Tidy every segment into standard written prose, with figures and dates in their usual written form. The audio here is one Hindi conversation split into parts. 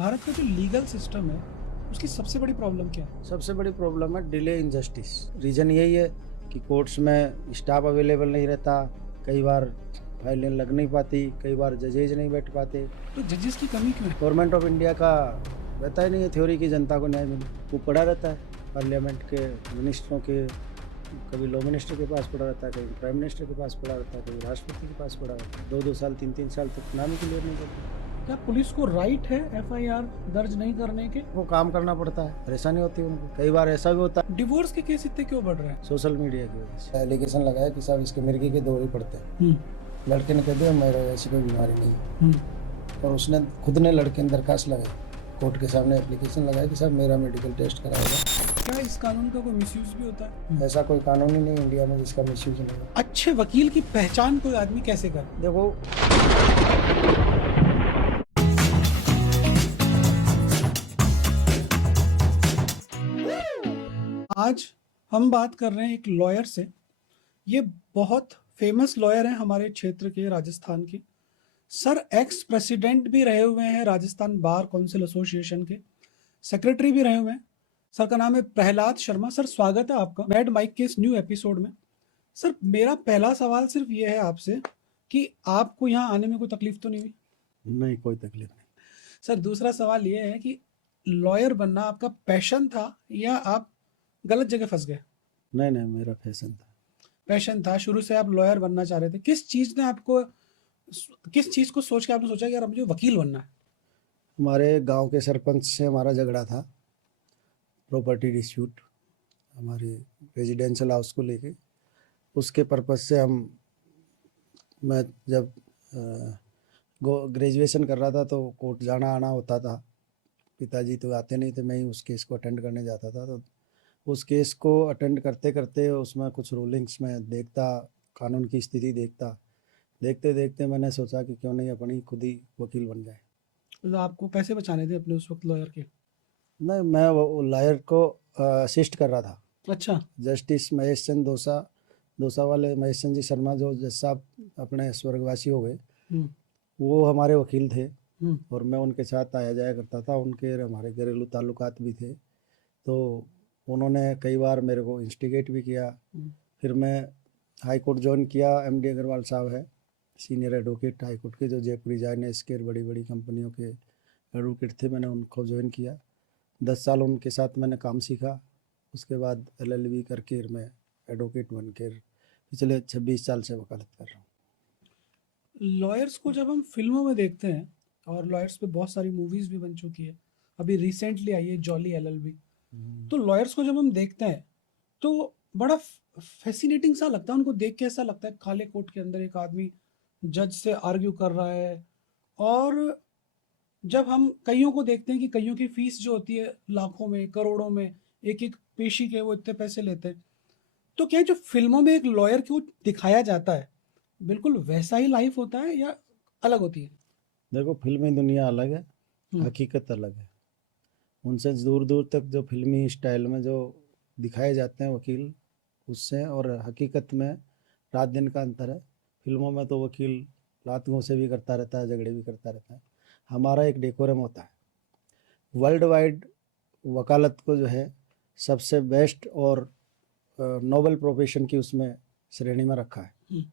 भारत का जो लीगल सिस्टम है उसकी सबसे बड़ी प्रॉब्लम क्या है? सबसे बड़ी प्रॉब्लम है डिले इन जस्टिस। रीज़न यही है कि कोर्ट्स में स्टाफ अवेलेबल नहीं रहता, कई बार फाइलें लग नहीं पाती, कई बार जजेज नहीं बैठ पाते। तो जजेस की कमी क्यों है? गवर्नमेंट ऑफ इंडिया का रहता ही नहीं है थ्योरी की जनता को न्याय मिले। वो पड़ा रहता है पार्लियामेंट के मिनिस्टरों के, कभी लॉ मिनिस्टर के पास पड़ा रहता है, कभी प्राइम मिनिस्टर के पास पड़ा रहता है, कभी राष्ट्रपति के पास पड़ा रहता है। 2-2 साल 3-3 साल तक नाम ही क्लियर नहीं करते। क्या पुलिस को राइट है एफआईआर दर्ज नहीं करने के? वो काम करना पड़ता है, परेशानी होती है उनको। कई बार ऐसा भी होता है डिवोर्स के केस इतने क्यों बढ़ रहे हैं? सोशल मीडिया की वजह से एलिगेशन लगाया कि साहब इसके मिर्गी के दौरे पड़ते हैं। लड़के ने कह दिया मेरा ऐसी कोई बीमारी नहीं है, और उसने खुद ने लड़के ने दरखास्त लगाई, कोर्ट के सामने एप्लीकेशन लगाया कि साहब मेरा मेडिकल टेस्ट कराएगा। क्या इस कानून का कोई मिसयूज भी होता है? ऐसा कोई कानून ही नहीं इंडिया में जिसका मिसयूज नहीं हो। अच्छे वकील की पहचान कोई आदमी कैसे करे? देखो, आज हम बात कर रहे हैं एक लॉयर से। ये बहुत फेमस लॉयर हैं हमारे क्षेत्र के, राजस्थान के। सर एक्स प्रेसिडेंट भी रहे हुए हैं राजस्थान बार काउंसिल एसोसिएशन के, सेक्रेटरी भी रहे हुए हैं। सर का नाम है प्रहलाद शर्मा। सर स्वागत है आपका मैड माइक के इस न्यू एपिसोड में। सर मेरा पहला सवाल सिर्फ ये है आपसे कि आपको यहाँ आने में कोई तकलीफ तो नहीं हुई? नहीं, कोई तकलीफ नहीं। सर दूसरा सवाल ये है कि लॉयर बनना आपका पैशन था या आप गलत जगह फंस गए? नहीं नहीं, मेरा फैशन था। पैशन था, शुरू से आप लॉयर बनना चाह रहे थे। किस चीज को सोच के आपने सोचा कि यार मुझे वकील बनना है? हमारे गांव के सरपंच से हमारा झगड़ा था, प्रॉपर्टी डिस्प्यूट, हमारे रेजिडेंशियल हाउस को लेके। उसके पर्पज से मैं जब ग्रेजुएशन कर रहा था तो कोर्ट जाना आना होता था। पिताजी तो आते नहीं थे, मैं ही उस केस को अटेंड करने जाता था। तो उस केस को अटेंड करते करते उसमें कुछ रूलिंग्स में देखता, कानून की स्थिति देखता, देखते देखते मैंने सोचा कि क्यों नहीं अपनी खुद ही वकील बन जाए। तो आपको पैसे बचाने थे अपने उस वक्त लॉयर के? नहीं, मैं वो लॉयर को असिस्ट कर रहा था। अच्छा। जस्टिस महेश चंद दोसा वाले महेश चंद जी शर्मा, जो जज साहब अपने स्वर्गवासी हो गए, वो हमारे वकील थे। और मैं उनके साथ आया जाया करता था। उनके हमारे घरेलू ताल्लुकात भी थे, तो उन्होंने कई बार मेरे को इंस्टिगेट भी किया। फिर मैं हाई कोर्ट ज्वाइन किया। एमडी अग्रवाल साहब है सीनियर एडवोकेट हाई कोर्ट के, जो जयपुरी जायने स्केर बड़ी बड़ी कंपनियों के एडवोकेट थे। मैंने उनको ज्वाइन किया, 10 साल उनके साथ मैंने काम सीखा। उसके बाद LLB करके मैं एडवोकेट बनकर पिछले 26 साल से वकालत कर रहा हूँ। लॉयर्स को जब हम फिल्मों में देखते हैं, और लॉयर्स पे बहुत सारी मूवीज भी बन चुकी है, अभी रिसेंटली आई है जॉली LLB। तो लॉयर्स को जब हम देखते हैं तो बड़ा फैसिनेटिंग सा लगता है उनको देख के। ऐसा लगता है काले कोट के अंदर एक आदमी जज से आर्ग्यू कर रहा है। और जब हम कईयों को देखते हैं कि कईयों की फीस जो होती है लाखों में करोड़ों में, एक एक पेशी के वो इतने पैसे लेते हैं। तो क्या जो फिल्मों में एक लॉयर को दिखाया जाता है बिल्कुल वैसा ही लाइफ होता है या अलग होती है? देखो, फिल्मी दुनिया अलग है, हकीकत अलग है। उनसे दूर दूर तक जो फिल्मी स्टाइल में जो दिखाए जाते हैं वकील, उससे और हकीकत में रात दिन का अंतर है। फिल्मों में तो वकील रात घोंसे भी करता रहता है, झगड़े भी करता रहता है। हमारा एक डेकोरम होता है। वर्ल्ड वाइड वकालत को जो है सबसे बेस्ट और नोबल प्रोफेशन की उसमें श्रेणी में रखा है।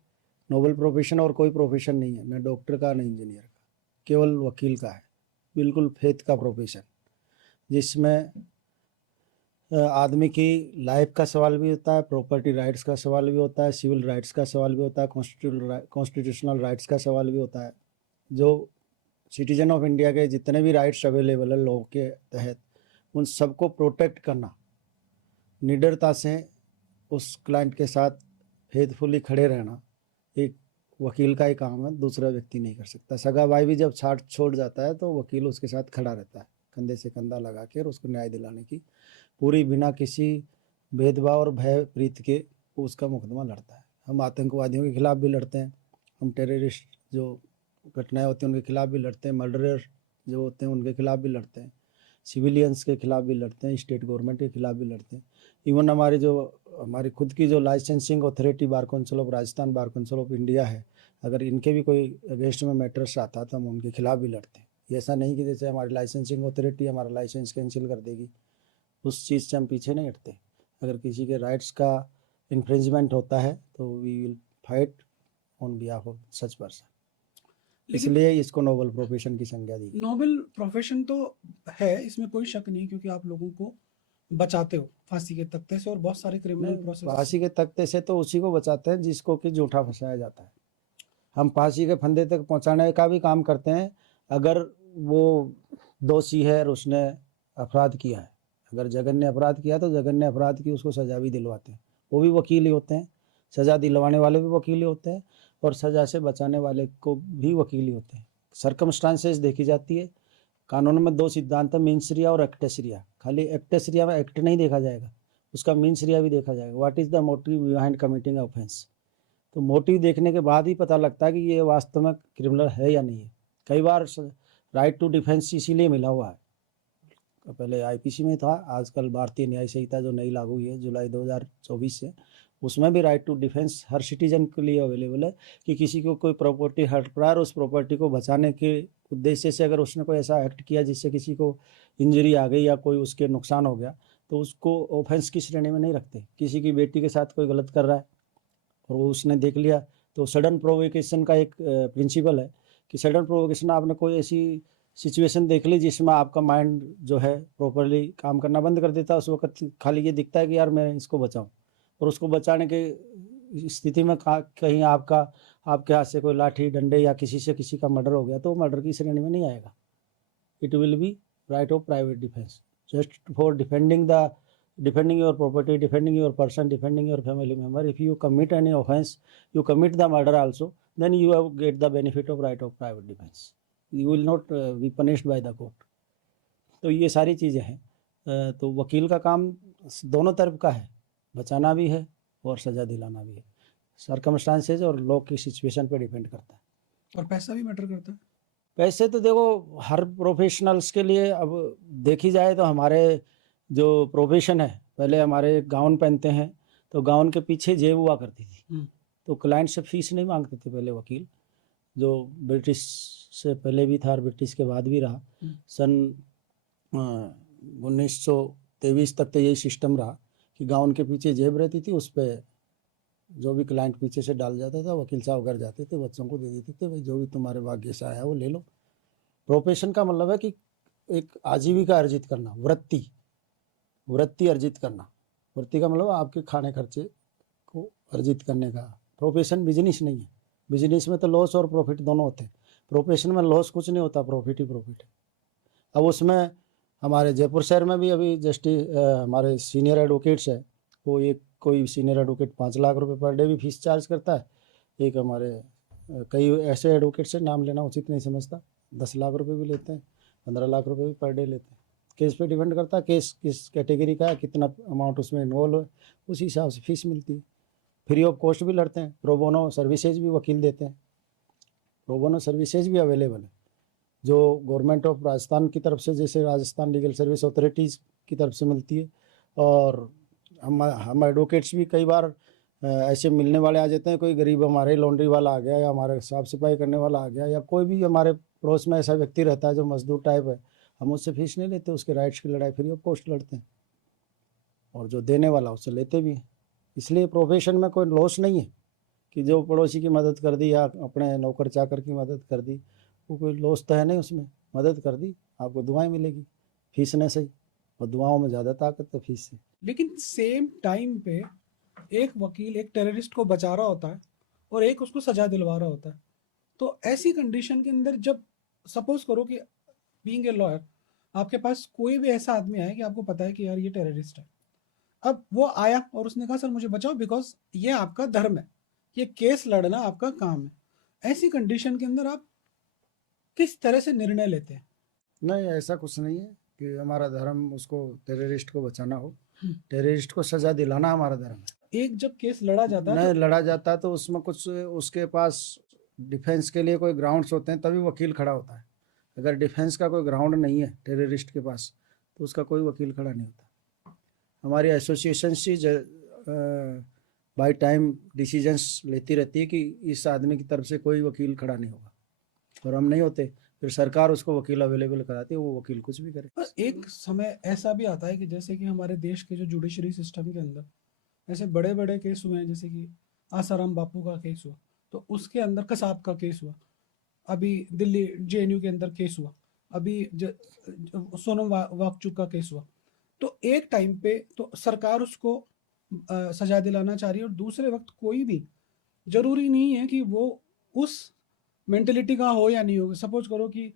नोबल प्रोफेशन और कोई प्रोफेशन नहीं है, न डॉक्टर का न इंजीनियर का, केवल वकील का है। बिल्कुल फेथ का प्रोफेशन, जिसमें आदमी की लाइफ का सवाल भी होता है, प्रॉपर्टी राइट्स का सवाल भी होता है, सिविल राइट्स का सवाल भी होता है, कॉन्स्टिट्यूशनल राइट्स का सवाल भी होता है। जो सिटीजन ऑफ इंडिया के जितने भी राइट्स अवेलेबल है लॉ के तहत, उन सबको प्रोटेक्ट करना, निडरता से उस क्लाइंट के साथ फेथफुली खड़े रहना एक वकील का ही काम है, दूसरा व्यक्ति नहीं कर सकता। सगा भाई भी जब छाट छोड़ जाता है तो वकील उसके साथ खड़ा रहता है, कंधे से कंधा लगा के, और उसको न्याय दिलाने की पूरी बिना किसी भेदभाव और भय प्रीत के उसका मुकदमा लड़ता है। हम आतंकवादियों के खिलाफ भी लड़ते हैं, हम टेररिस्ट जो घटनाएं होती हैं उनके खिलाफ भी लड़ते हैं, मर्डरर जो होते हैं उनके खिलाफ भी लड़ते हैं, सिविलियंस के खिलाफ भी लड़ते हैं, स्टेट गवर्नमेंट के खिलाफ भी लड़ते हैं। इवन हमारी खुद की जो licensing authority bar council of Rajasthan, bar council of India है, अगर इनके भी कोई अगेंस्ट में मैटर्स आता है तो हम उनके खिलाफ भी लड़ते हैं। ये ऐसा नहीं कि जैसे हमारी लाइसेंसिंग अथॉरिटी हमारा लाइसेंस कैंसिल कर देगी, उस चीज़ से हम पीछे नहीं हटते। अगर किसी के राइट्स का इन्फ्रिंजमेंट होता है तो we will fight on behalf of such person. लेकिन इसलिए इसको नोबल प्रोफेशन की संज्ञा दी गई। नोबेल प्रोफेशन तो है, इसमें कोई शक नहीं, क्योंकि आप लोगों को बचाते हो फांसी के तख्ते से और बहुत सारे क्रिमिनल नहीं, प्रोसेस। फांसी के तख्ते से तो उसी को बचाते हैं जिसको कि झूठा फंसाया जाता है। हम फांसी के फंदे तक पहुंचाने का भी काम करते हैं अगर वो दोषी है और उसने अपराध किया है। अगर जघन्य अपराध किया तो जघन्य अपराध की उसको सजा भी दिलवाते हैं, वो भी वकील ही होते हैं। सजा दिलवाने वाले भी वकील ही होते हैं और सजा से बचाने वाले को भी वकील ही होते हैं। सर्कमस्टांसेस देखी जाती है। कानून में दो सिद्धांत है, मीन्सरिया और एक्टेसरिया। खाली एक्टेसरिया में एक्ट नहीं देखा जाएगा, उसका मीन्सरिया भी देखा जाएगा। What is the motive behind committing offence. तो मोटिव देखने के बाद ही पता लगता है कि ये वास्तव में क्रिमिनल है या नहीं है। कई बार राइट टू डिफेंस इसीलिए मिला हुआ है। पहले आईपीसी में था, आजकल भारतीय न्याय संहिता जो नई लागू हुई है जुलाई 2024 से, उसमें भी राइट टू डिफेंस हर सिटीजन के लिए अवेलेबल है कि किसी को कोई प्रॉपर्टी हर्ट पड़ा और उस प्रॉपर्टी को बचाने के उद्देश्य से अगर उसने कोई ऐसा एक्ट किया जिससे किसी को इंजरी आ गई या कोई उसके नुकसान हो गया तो उसको ऑफेंस की श्रेणी में नहीं रखते। किसी की बेटी के साथ कोई गलत कर रहा है और वो उसने देख लिया तो सडन प्रोवोकेशन का एक प्रिंसिपल है कि सडन प्रोवोकेशन, आपने कोई ऐसी सिचुएशन देख ली जिसमें आपका माइंड जो है प्रॉपरली काम करना बंद कर देता है, उस वक्त खाली ये दिखता है कि यार मैं इसको बचाऊं, और उसको बचाने के स्थिति में कहीं आपके हाथ से कोई लाठी डंडे या किसी से किसी का मर्डर हो गया तो मर्डर की श्रेणी में नहीं आएगा। It will be right of private defence just for defending your property, defending your person, defending your family member. If you commit any offense, you commit the murder also, then you have get the benefit of right of private defense. You will not be punished by the court. तो ये सारी चीज़ें हैं। तो वकील का काम दोनों तरफ का है, बचाना भी है और सज़ा दिलाना भी है। सर्कमस्टांसेज और लॉ की सिचुएशन पे डिपेंड करता है। और पैसा भी मैटर करता है। पैसे तो देखो हर प्रोफेशनल्स के लिए, अब देखी जाए तो हमारे जो प्रोफेशन है, पहले हमारे गाउन पहनते हैं तो गाउन के पीछे जेब हुआ करती थी, तो क्लाइंट से फीस नहीं मांगते थे पहले वकील, जो ब्रिटिश से पहले भी था और ब्रिटिश के बाद भी रहा। सन 1923 तक तो यही सिस्टम रहा कि गाउन के पीछे जेब रहती थी, उस पर जो भी क्लाइंट पीछे से डाल जाता था वकील साहब घर जाते थे, बच्चों को दे देते थे, भाई जो भी तुम्हारे भाग्य से आया वो ले लो। प्रोफेशन का मतलब है कि एक आजीविका अर्जित करना, वृत्ति अर्जित करना। वृत्ति का मतलब आपके खाने खर्चे को अर्जित करने का। प्रोफेशन बिजनेस नहीं है। बिजनेस में तो लॉस और प्रॉफिट दोनों होते हैं, प्रोफेशन में लॉस कुछ नहीं होता, प्रॉफिट ही प्रॉफिट है। अब उसमें हमारे जयपुर शहर में भी अभी हमारे सीनियर एडवोकेट्स है, वो एक कोई सीनियर एडवोकेट 5 लाख रुपए पर डे भी फीस चार्ज करता है। एक हमारे कई ऐसे एडवोकेट्स से नाम लेना उचित नहीं समझता, 10 लाख रुपए भी लेते हैं, 15 लाख रुपए भी पर डे लेते हैं। केस पे डिपेंड करता है, केस किस कैटेगरी का है, कितना अमाउंट उसमें इन्वॉल्व है, उसी हिसाब से फीस मिलती है। फ्री ऑफ कॉस्ट भी लड़ते हैं, प्रोबोनो सर्विसेज भी वकील देते हैं, प्रोबोनो सर्विसेज भी अवेलेबल है जो गवर्नमेंट ऑफ राजस्थान की तरफ से, जैसे राजस्थान लीगल सर्विस अथॉरिटीज़ की तरफ से मिलती है। और हम एडवोकेट्स भी कई बार ऐसे मिलने वाले आ जाते हैं, कोई गरीब हमारे लॉन्ड्री वाला आ गया या हमारे साफ़ सफाई करने वाला आ गया या कोई भी हमारे पड़ोस में ऐसा व्यक्ति रहता है जो मजदूर टाइप है, हम उससे फीस नहीं लेते, उसके राइट्स की लड़ाई फ्री ऑफ कॉस्ट लड़ते हैं, और जो देने वाला उससे लेते भी हैं। इसलिए प्रोफेशन में कोई लॉस नहीं है कि जो पड़ोसी की मदद कर दी या अपने नौकर चाकर की मदद कर दी, वो कोई लॉस तो है नहीं उसमें। मदद कर दी, आपको दुआएं मिलेगी, फीस नहीं सही, और दुआओं में ज़्यादा ताकत है फीस से। लेकिन सेम टाइम पे एक वकील एक टेररिस्ट को बचा रहा होता है और एक उसको सजा दिलवा रहा होता है। तो ऐसी कंडीशन के अंदर जब सपोज करो कि बीइंग ए लॉयर आपके पास कोई भी ऐसा आदमी आया कि आपको पता है कि यार ये टेररिस्ट है, अब वो आया और उसने कहा सर मुझे बचाओ बिकॉज ये आपका धर्म है, ये केस लड़ना आपका काम है, ऐसी कंडीशन के अंदर आप किस तरह से निर्णय लेते हैं? नहीं, ऐसा कुछ नहीं है कि हमारा धर्म उसको टेररिस्ट को बचाना हो। टेररिस्ट को सजा दिलाना हमारा धर्म है। एक जब केस लड़ा जाता है नहीं लड़ा जाता तो उसमें कुछ उसके पास डिफेंस के लिए कोई ग्राउंड्स होते हैं, तभी वकील खड़ा होता है। अगर डिफेंस का कोई ग्राउंड नहीं है टेररिस्ट के पास तो उसका कोई वकील खड़ा नहीं होता। हमारी एसोसिएशन से बाय टाइम डिसीजंस लेती रहती है कि इस आदमी की तरफ से कोई वकील खड़ा नहीं होगा, और हम नहीं होते। फिर सरकार उसको वकील अवेलेबल कराती है, वो वकील कुछ भी करे। पर एक समय ऐसा भी आता है कि जैसे कि हमारे देश के जो जुडिशरी सिस्टम के अंदर ऐसे बड़े बड़े केस हुए हैं, जैसे कि आसाराम बापू का केस हुआ, तो उसके अंदर कसाब का केस हुआ, अभी दिल्ली जेएनयू के अंदर केस हुआ, अभी सोनम वाकचूक का केस हुआ। तो एक टाइम पे तो सरकार उसको सजा दिलाना चाह रही है, और दूसरे वक्त कोई भी जरूरी नहीं है कि वो उस मेंटेलिटी का हो या नहीं हो। सपोज करो कि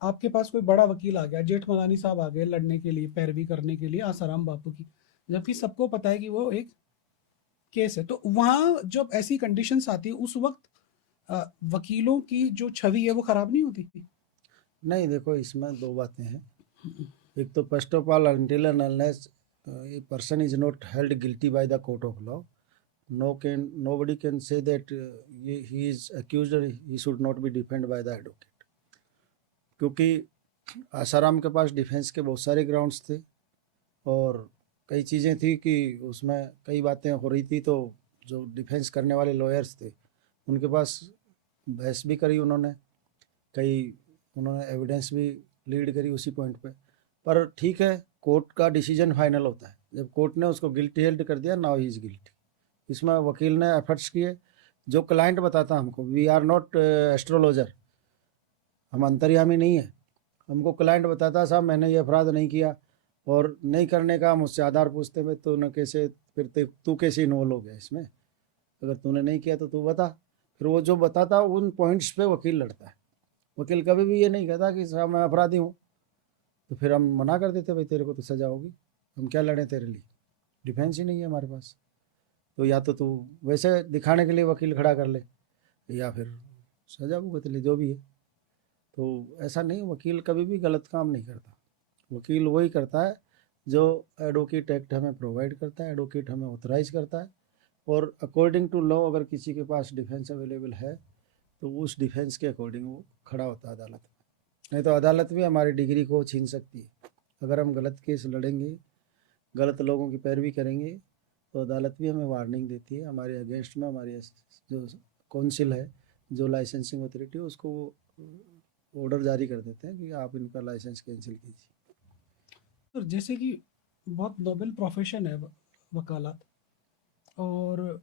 आपके पास कोई बड़ा वकील आ गया, जेठमलानी साहब आ गए लड़ने के लिए, पैरवी करने के लिए आसाराम बापू की, जबकि सबको पता है कि वो एक केस है। तो वहां जब ऐसी कंडीशंस आती है उस वक्त वकीलों की जो छवि है वो खराब नहीं होती? नहीं, देखो इसमें दो बातें हैं। एक तो first of all, until and unless a person is not held guilty by the court of law, nobody can say that he is accused or he should not be defended by the advocate. क्योंकि आसाराम के पास डिफेंस के बहुत सारे ग्राउंड्स थे, और कई चीज़ें थी कि उसमें कई बातें हो रही थी, तो जो डिफेंस करने वाले लॉयर्स थे उनके पास बहस भी करी उन्होंने, उन्होंने एविडेंस भी लीड करी उसी पॉइंट पे। पर ठीक है, कोर्ट का डिसीजन फाइनल होता है। जब कोर्ट ने उसको गिल्टी हेल्ड कर दिया, नाउ ही इज गिल्टी। इसमें वकील ने एफर्ट्स किए। जो क्लाइंट बताता हमको, वी आर नॉट एस्ट्रोलॉजर, हम अंतर्यामी नहीं है, हमको क्लाइंट बताता साहब मैंने ये अपराध नहीं किया, और नहीं करने का मुझसे आधार पूछते हुए, तो न कैसे फिर तू कैसे इन्वॉल्व हो गया इसमें, अगर तूने नहीं किया तो तू बता। फिर वो जो बताता उन पॉइंट्स पे वकील लड़ता है। वकील कभी भी ये नहीं कहता कि साहब मैं अपराधी हूँ, तो फिर हम मना कर देते भाई तेरे को तो सजा होगी, हम क्या लड़ें तेरे लिए, डिफेंस ही नहीं है हमारे पास। तो या तो तू वैसे दिखाने के लिए वकील खड़ा कर ले, या फिर सजा भुगत ले, जो भी है। तो ऐसा नहीं, वकील कभी भी गलत काम नहीं करता। वकील वही करता है जो एडवोकेट एक्ट हमें प्रोवाइड करता है, एडवोकेट हमें ऑथराइज करता है, और अकॉर्डिंग टू लॉ अगर किसी के पास डिफेंस अवेलेबल है तो उस डिफेंस के अकॉर्डिंग वो खड़ा होता है अदालत में। नहीं तो अदालत भी हमारी डिग्री को छीन सकती है। अगर हम गलत केस लड़ेंगे, गलत लोगों की पैरवी करेंगे, तो अदालत भी हमें वार्निंग देती है। हमारे अगेंस्ट में हमारी जो काउंसिल है, जो लाइसेंसिंग अथॉरिटी है, उसको वो ऑर्डर जारी कर देते हैं कि आप इनका लाइसेंस कैंसिल कीजिए। तो जैसे कि बहुत नोबल प्रोफेशन है वकालत, और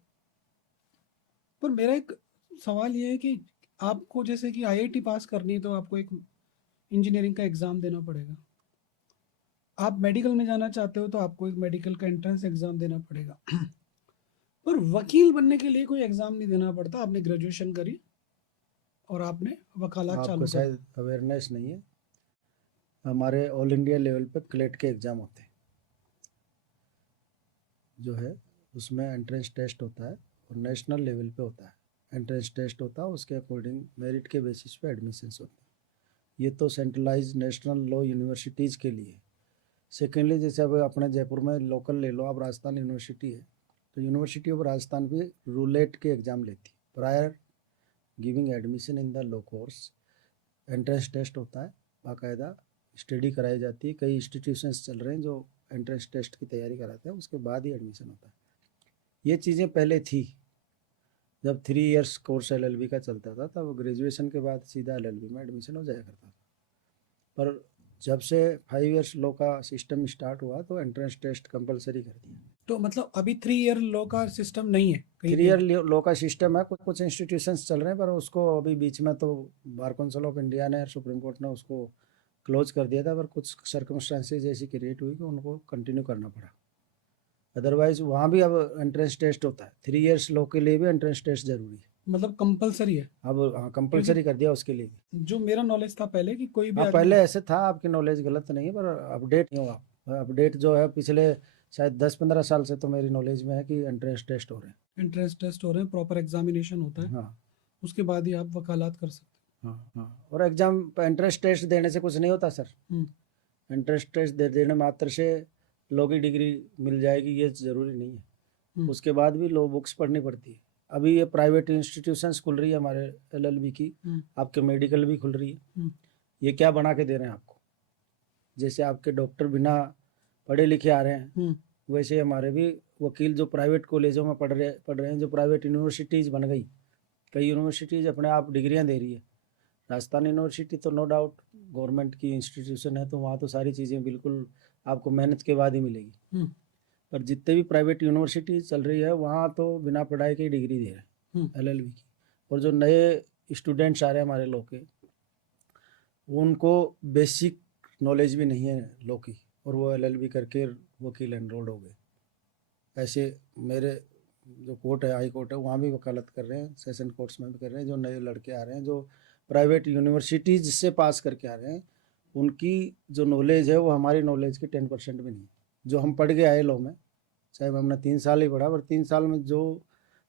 पर मेरा एक सवाल ये है कि आपको जैसे कि आईआईटी पास करनी है तो आपको एक इंजीनियरिंग का एग्ज़ाम देना पड़ेगा। आप मेडिकल में जाना चाहते हो तो आपको एक मेडिकल का एंट्रेंस एग्ज़ाम देना पड़ेगा। पर वकील बनने के लिए कोई एग्ज़ाम नहीं देना पड़ता, आपने ग्रेजुएशन करी और आपने वकालत आपको चालू कर दी। शायद अवेयरनेस नहीं है, हमारे ऑल इंडिया लेवल पे क्लेट के एग्ज़ाम होते हैं, जो है उसमें एंट्रेंस टेस्ट होता है, और नेशनल लेवल पे होता है। एंट्रेंस टेस्ट होता है, उसके अकॉर्डिंग मेरिट के बेसिस पे एडमिशन्स होते हैं। ये तो सेंट्रलाइज नेशनल लॉ यूनिवर्सिटीज़ के लिए। सेकेंडली, जैसे अब अपने जयपुर में लोकल ले लो आप, राजस्थान यूनिवर्सिटी है, तो यूनिवर्सिटी ऑफ राजस्थान भी रूलेट के एग्ज़ाम लेती है prior giving admission in the law course. Entrance test होता है, बाकायदा स्टडी कराई जाती है। कई इंस्टीट्यूशंस चल रहे हैं जो एंट्रेंस टेस्ट की तैयारी कराते हैं, उसके बाद ही एडमिशन होता है। ये चीज़ें पहले थी, जब 3 इयर्स कोर्स एलएलबी का चलता था, तब ग्रेजुएशन के बाद सीधा एलएलबी में एडमिशन हो जाया करता था। पर जब से 5 इयर्स लॉ का सिस्टम स्टार्ट हुआ तो एंट्रेंस टेस्ट कंपलसरी कर दिया। तो मतलब अभी 3 ईयर लॉ का सिस्टम नहीं है कहीं 3 पे ईयर भी? लॉ का सिस्टम है, कुछ कुछ इंस्टीट्यूशंस चल रहे हैं, पर उसको अभी बीच में तो बार काउंसिल ऑफ इंडिया ने, सुप्रीम कोर्ट ने उसको क्लोज कर दिया था, पर कुछ सर्कमस्टांसेज ऐसी क्रिएट हुई कि उनको कंटिन्यू करना पड़ा। अदरवाइज वहाँ भी अब एंट्रेंस टेस्ट होता है, 3 इयर्स लॉ के लिए भी एंट्रेंस टेस्ट जरूरी है। मतलब कंपलसरी है? अब हाँ, क्योंकि कंपलसरी कर दिया उसके लिए भी। जो मेरा नॉलेज था पहले कि कोई भी हाँ, आदमी। पहले ऐसे था, आपकी नॉलेज गलत नहीं है, पर अपडेट नहीं हुआ। अपडेट जो है पिछले शायद 10-15 साल से तो मेरी नॉलेज में है कि एंट्रेंस टेस्ट हो रहे हैं। एंट्रेंस टेस्ट हो रहे हैं, प्रॉपर एग्जामिनेशन होता है, हाँ उसके बाद ही आप वकालत कर सकते हाँ हाँ। और एग्जाम एंट्रेंस टेस्ट देने से कुछ नहीं होता सर। हैं। एंट्रेंस टेस्ट दे देने मात्र से लॉ की डिग्री मिल जाएगी ये ज़रूरी नहीं है। हम्म। उसके बाद भी लॉ बुक्स पढ़नी पड़ती है। अभी ये प्राइवेट इंस्टीट्यूशंस खुल रही है हमारे एलएलबी की, आपके मेडिकल भी खुल रही है। ये क्या बना के दे रहे हैं आपको, जैसे आपके डॉक्टर बिना पढ़े लिखे आ रहे हैं, वैसे हमारे भी वकील जो प्राइवेट कॉलेजों में पढ़ रहे हैं, जो प्राइवेट यूनिवर्सिटीज़ बन गई, कई यूनिवर्सिटीज़ अपने आप डिग्रियां दे रही है, राजस्थान यूनिवर्सिटी तो नो डाउट गवर्नमेंट की इंस्टीट्यूशन है, तो वहाँ तो सारी चीज़ें बिल्कुल आपको मेहनत के बाद ही मिलेगी। हम्म। पर जितने भी प्राइवेट यूनिवर्सिटी चल रही है वहाँ तो बिना पढ़ाई के डिग्री दे रहे हैं, हम्म। एलएलबी की। और जो नए स्टूडेंट्स आ रहे हैं हमारे लॉ के, उनको बेसिक नॉलेज भी नहीं है लॉ की, और वो एलएलबी करके वकील एनरोल्ड हो गए। ऐसे मेरे जो कोर्ट है, हाई कोर्ट है, वहाँ भी वकालत कर रहे हैं, सेशन कोर्ट्स में भी कर रहे हैं। जो नए लड़के आ रहे हैं जो प्राइवेट यूनिवर्सिटीज से पास करके आ रहे हैं, उनकी जो नॉलेज है वो हमारी नॉलेज के 10% भी नहीं। जो हम पढ़ के आए लॉ में, चाहे हमने 3 साल ही पढ़ा, पर 3 साल में जो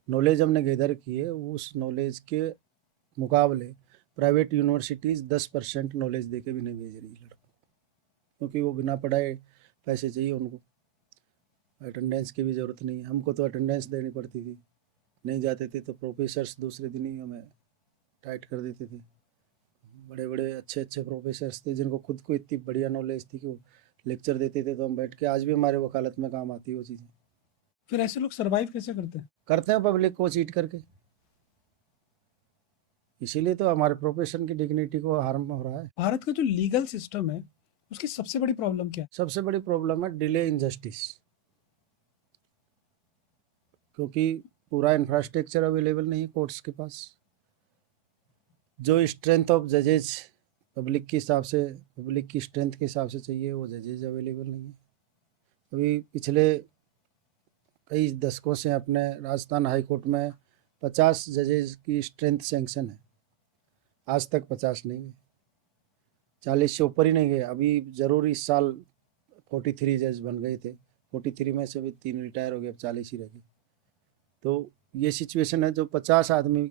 नॉलेज हमने गैदर की है उस नॉलेज के मुकाबले प्राइवेट यूनिवर्सिटीज़ 10% नॉलेज दे के भी नहीं भेज रही लड़कों, क्योंकि वो बिना पढ़ाए पैसे चाहिए उनको। अटेंडेंस की भी ज़रूरत नहीं है, हमको तो अटेंडेंस देनी पड़ती थी, नहीं जाते थे तो प्रोफेसर्स दूसरे दिन ही हमें टाइट कर देते थे। बड़े बड़े अच्छे अच्छे प्रोफेसर्स थे जिनको खुद को इतनी बढ़िया नॉलेज थी कि वो लेक्चर देते थे, तो हम बैठ के, आज भी हमारे वकालत में काम आती है वो चीज़ें। फिर ऐसे लोग सरवाइव कैसे करते हैं? करते हैं पब्लिक को चीट करके, इसीलिए तो हमारे प्रोफेशन की डिग्निटी को हार्म हो रहा है। भारत का जो लीगल सिस्टम है उसकी सबसे बड़ी प्रॉब्लम क्या है? सबसे बड़ी प्रॉब्लम है डिले इन जस्टिस, क्योंकि पूरा इंफ्रास्ट्रक्चर अवेलेबल नहीं है कोर्ट्स के पास। जो स्ट्रेंथ ऑफ जजेज पब्लिक के हिसाब से, पब्लिक की स्ट्रेंथ के हिसाब से चाहिए, वो जजेज अवेलेबल नहीं है। अभी पिछले कई दशकों से अपने राजस्थान हाई कोर्ट में 50 जजेज की स्ट्रेंथ सेंक्शन है, आज तक 50 नहीं है, 40 से ऊपर ही नहीं गए। अभी ज़रूर इस साल 43 जज बन गए थे, 43 में से अभी 3 रिटायर हो गए, अब 40 ही रह गए। तो ये सिचुएशन है, जो 50 आदमी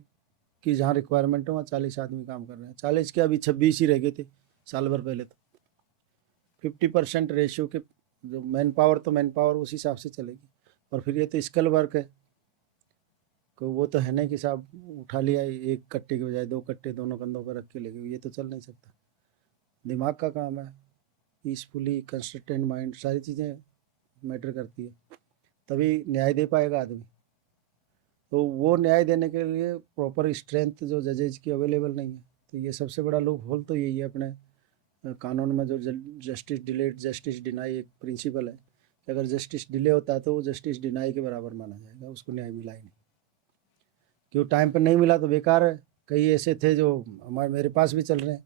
की जहाँ रिक्वायरमेंट है वहाँ 40 आदमी काम कर रहे हैं, 40 के अभी 26 ही रह गए थे साल भर पहले। तो 50% रेशियो के जो मैन पावर, तो मैन पावर उस हिसाब से चलेगी। और फिर ये तो स्किल वर्क है, को वो तो है नहीं कि साहब उठा लिया एक कट्टे के बजाय 2 कट्टे दोनों कंधों पर रख के ले गए, ये तो चल नहीं सकता। दिमाग का काम है, पीसफुली कंसिस्टेंट माइंड, सारी चीज़ें मैटर करती है, तभी न्याय दे पाएगा आदमी। तो वो न्याय देने के लिए प्रॉपर स्ट्रेंथ जो जजेज की अवेलेबल नहीं है। तो ये सबसे बड़ा लूप होल तो यही है अपने कानून में, जो जस्टिस डिलेड जस्टिस डिनाई एक प्रिंसिपल है कि अगर जस्टिस डिले होता है तो वो जस्टिस डिनाई के बराबर माना जाएगा, उसको न्याय मिला ही नहीं। क्यों टाइम पर नहीं मिला तो बेकार है। कई ऐसे थे जो हमारे मेरे पास भी चल रहे हैं,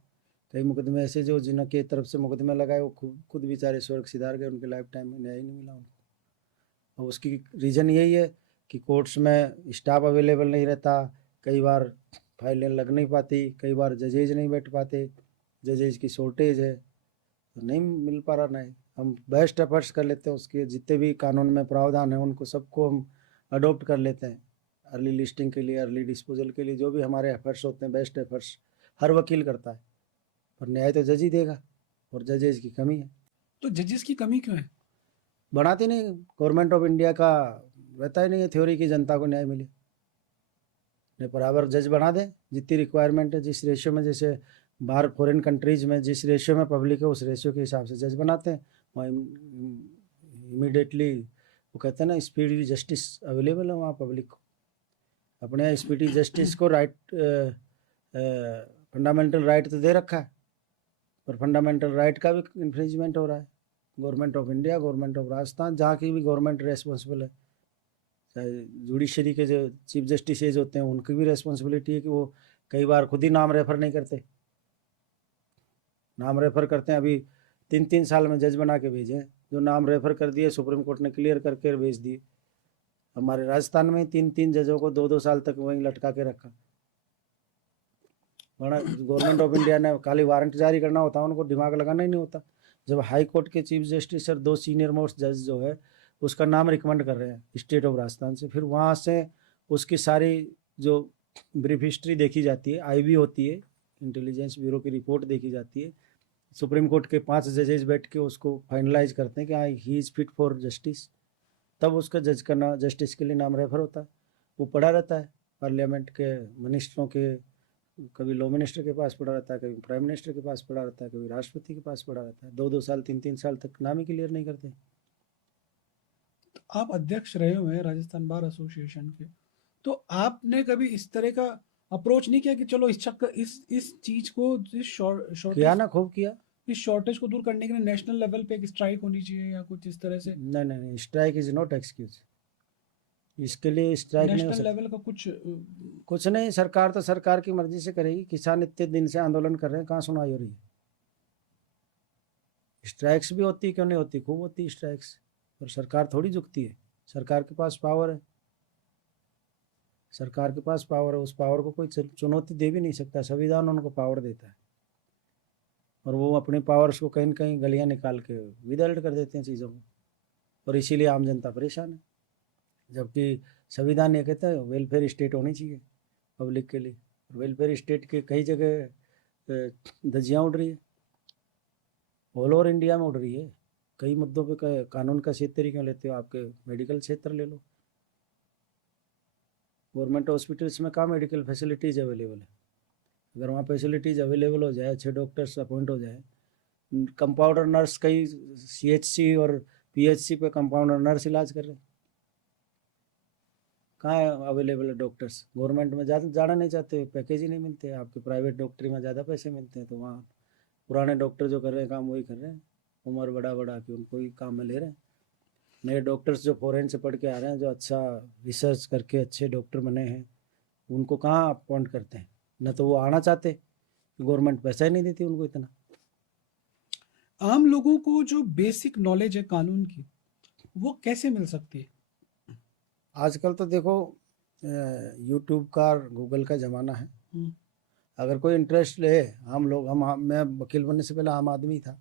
कई मुकदमे ऐसे जो जिनके तरफ से मुकदमे लगाए वो खुद बेचारे स्वर्ग सिधार गए, उनके लाइफ टाइम में न्याय नहीं मिला उनको। और उसकी रीज़न यही है कि कोर्ट्स में स्टाफ अवेलेबल नहीं रहता, कई बार फाइलें लग नहीं पाती, कई बार जजेज नहीं बैठ पाते, जजेज की शॉर्टेज है, तो नहीं मिल पा रहा न्याय। हम बेस्ट एफर्ट्स कर लेते हैं, उसके जितने भी कानून में प्रावधान है उनको सबको हम अडोप्ट कर लेते हैं, अर्ली लिस्टिंग के लिए, अर्ली डिस्पोजल के लिए, जो भी हमारे एफर्ट्स होते हैं, बेस्ट एफर्ट्स हर वकील करता है, पर न्याय तो जज ही देगा, और जजेज की कमी है। तो जजेस की कमी क्यों है? बनाते नहीं, गवर्नमेंट ऑफ इंडिया का रहता ही नहीं है थ्योरी की जनता को न्याय मिले, ने बराबर जज बना दें, जितनी रिक्वायरमेंट है जिस रेशियो में, जैसे बाहर फॉरेन कंट्रीज में जिस रेशियो में पब्लिक है उस रेशियो के हिसाब से जज बनाते हैं, वहाँ इमीडिएटली वो कहते हैं ना स्पीडी जस्टिस अवेलेबल है वहाँ पब्लिक को। अपने यहाँ स्पीडी जस्टिस को राइट, फंडामेंटल राइट तो दे रखा है, पर फंडामेंटल राइट का भी इन्फ्रिंजमेंट हो रहा है। Government of India, government of Rajasthan, जहाँ की भी गवर्नमेंट रेस्पॉन्सिबल है, चाहे जुडिशरी के जो चीफ जस्टिस होते हैं उनकी भी रेस्पॉन्सिबिलिटी है कि वो कई बार खुद ही नाम रेफर नहीं करते, नाम रेफर करते हैं। अभी 3-3 साल में जज बना के भेजे, जो नाम रेफर कर दिए सुप्रीम कोर्ट ने क्लियर करके भेज दिए। हमारे राजस्थान में 3-3 जजों को 2-2 साल तक वहीं लटका के रखा। वरना गवर्नमेंट ऑफ इंडिया ने खाली वारंट जारी करना होता है, उनको दिमाग लगाना ही नहीं होता। जब हाई कोर्ट के चीफ जस्टिस और 2 सीनियर मोस्ट जज जो है उसका नाम रिकमेंड कर रहे हैं स्टेट ऑफ राजस्थान से, फिर वहाँ से उसकी सारी जो ब्रीफ हिस्ट्री देखी जाती है, आईबी होती है, इंटेलिजेंस ब्यूरो की रिपोर्ट देखी जाती है, सुप्रीम कोर्ट के 5 जजेज बैठ के उसको फाइनलाइज करते हैं कि हाँ he is fit for justice, तब उसका जज करना, जस्टिस के लिए नाम रेफर होता है। वो पड़ा रहता है पार्लियामेंट के मिनिस्टरों के, कभी लॉ मिनिस्टर के पास पड़ा रहता है, कभी प्राइम मिनिस्टर के पास पड़ा रहता है, कभी राष्ट्रपति के पास पड़ा रहता है, 2-2 साल 3-3 साल तक नाम ही क्लियर नहीं करते। आप अध्यक्ष रहे हुए हैं राजस्थान बार एसोसिएशन के, तो आपने कभी इस तरह का अप्रोच नहीं किया कि चलो इस चीज को, इस किया शॉर्टेज, ना, खूब किया। इस शॉर्टेज को दूर करने के लिए नेशनल लेवल पे एक स्ट्राइक होनी चाहिए या कुछ इस तरह से? नहीं नहीं नहीं, स्ट्राइक इज नॉट एक्सक्यूज। इसके लिए स्ट्राइक नहीं हो नेशनल सकती। लेवल का कुछ कुछ नहीं, सरकार तो सरकार की मर्जी से करेगी। किसान इतने दिन से आंदोलन कर रहे हैं, कहाँ सुनाई हो रही है? स्ट्राइक्स भी होती, क्यों नहीं होती, खूब होती स्ट्राइक्स। और सरकार थोड़ी झुकती है। सरकार के पास पावर है। सरकार के पास पावर है, उस पावर को कोई चुनौती दे भी नहीं सकता। संविधान उनको पावर देता है, और वो अपने पावर्स को कहीं न कहीं गलियां निकाल के विदल्ट कर देते हैं चीज़ों को। और इसीलिए आम जनता परेशान है। जबकि संविधान ये कहता है वेलफेयर स्टेट होनी चाहिए पब्लिक के लिए। वेलफेयर स्टेट के कई जगह धज्जियाँ उड़ रही है, ऑल ओवर इंडिया में उड़ रही है। कई मुद्दों पे कानून का क्षेत्र ही क्यों लेते हो? आपके मेडिकल क्षेत्र ले लो। गवर्नमेंट हॉस्पिटल्स में कहाँ मेडिकल फैसिलिटीज़ अवेलेबल है? अगर वहाँ फैसिलिटीज़ अवेलेबल हो जाए, अच्छे डॉक्टर्स अपॉइंट हो जाए, कंपाउंडर नर्स कई CHC और PHC पे कंपाउंडर नर्स इलाज कर रहे हैं। कहाँ अवेलेबल है डॉक्टर्स? गवर्नमेंट में जाना नहीं चाहते, पैकेज ही नहीं मिलते। आपके प्राइवेट डॉक्टरी में ज़्यादा पैसे मिलते हैं, तो वहाँ पुराने डॉक्टर जो कर रहे हैं काम वही कर रहे हैं, उम्र बढ़ा के उनको ही काम में ले रहे हैं। नए डॉक्टर्स जो फॉरेन से पढ़ के आ रहे हैं, जो अच्छा रिसर्च करके अच्छे डॉक्टर बने हैं, उनको कहाँ अपॉइंट करते हैं? न तो वो आना चाहते, गवर्नमेंट पैसा ही नहीं देती उनको इतना। आम लोगों को जो बेसिक नॉलेज है कानून की, वो कैसे मिल सकती है? आजकल तो देखो यूट्यूब का, गूगल का ज़माना है। हम्म, अगर कोई इंटरेस्ट ले, हम लोग मैं वकील बनने से पहले आम आदमी था।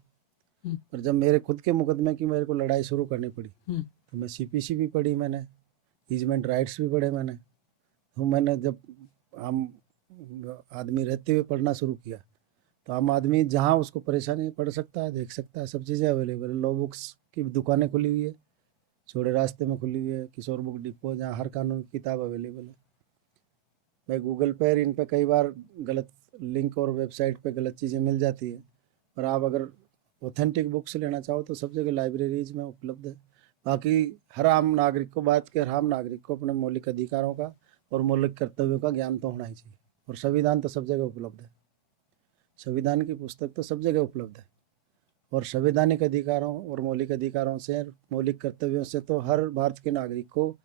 हम्म, पर जब मेरे खुद के मुकदमे की मेरे को लड़ाई शुरू करनी पड़ी, हम्म, तो मैं CPC भी पढ़ी मैंने, ईजमेंट राइट्स भी पढ़े मैंने। तो मैंने जब आम आदमी रहते हुए पढ़ना शुरू किया, तो आम आदमी जहाँ उसको परेशानी है पढ़ सकता है, देख सकता है, सब चीज़ें अवेलेबल है। लॉ बुक्स की दुकानें खुली हुई है, चौड़े रास्ते में खुली हुई है, किशोर बुक डिपो, जहाँ हर कानून की किताब अवेलेबल है। भाई गूगल पे इन पे कई बार गलत लिंक और वेबसाइट पे गलत चीज़ें मिल जाती है, पर आप अगर ऑथेंटिक बुक्स लेना चाहो तो सब जगह लाइब्रेरीज में उपलब्ध है। बाकी हर आम नागरिक को, बात के हर आम नागरिक को अपने मौलिक अधिकारों का और मौलिक कर्तव्यों का ज्ञान तो होना ही चाहिए। और संविधान तो सब जगह उपलब्ध है। संविधान की पुस्तक तो सब जगह उपलब्ध है। और संवैधानिक अधिकारों और मौलिक अधिकारों से, मौलिक कर्तव्यों से तो हर भारत के नागरिक को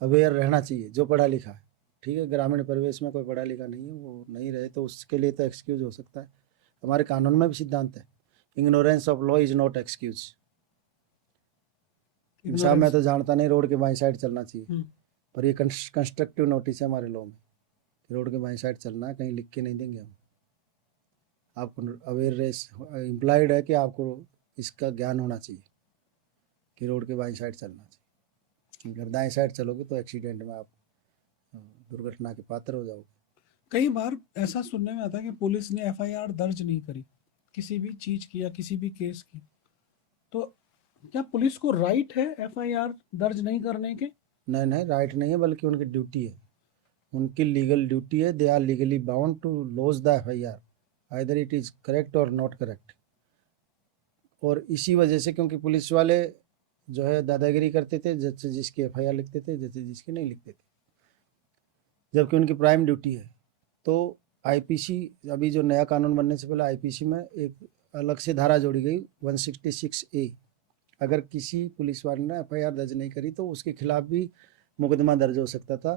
अवेयर रहना चाहिए, जो पढ़ा लिखा है। ठीक है, ग्रामीण परिवेश में कोई पढ़ा लिखा नहीं है, वो नहीं रहे तो उसके लिए तो एक्सक्यूज हो सकता है। हमारे कानून में भी सिद्धांत है, ignorance of law is not excuse. साहब मैं इग्नोरेंस। तो जानता नहीं, रोड के बाई साइड चलना चाहिए, हम्म, पर ये कंस्ट्रक्टिव नोटिस है हमारे लॉ में, रोड के बाई साइड चलना है, कहीं लिख के नहीं देंगे हम। आपको अवेयरनेस इम्प्लाइड है कि आपको इसका ज्ञान होना चाहिए कि रोड के बाई साइड चलना चाहिए। अगर दाएं साइड चलोगे तो एक्सीडेंट में आप दुर्घटना के पात्र हो जाओगे। कई बार ऐसा सुनने में आता है कि पुलिस ने FIR दर्ज नहीं करी किसी भी चीज की या किसी भी केस की, तो क्या पुलिस को राइट है FIR दर्ज नहीं करने के? नहीं नहीं, राइट नहीं है, बल्कि उनकी ड्यूटी है, उनकी लीगल ड्यूटी है। They are legally bound to lodge the FIR, either it is correct और नॉट करेक्ट। और इसी वजह से, क्योंकि पुलिस वाले जो है दादागिरी करते थे, जैसे जिसकी FIR लिखते थे, जैसे जिसकी नहीं लिखते थे, जबकि उनकी प्राइम ड्यूटी है। तो IPC, अभी जो नया कानून बनने से पहले IPC में एक अलग से धारा जोड़ी गई 166A। अगर किसी पुलिस वाले ने FIR दर्ज नहीं करी तो उसके खिलाफ भी मुकदमा दर्ज हो सकता था,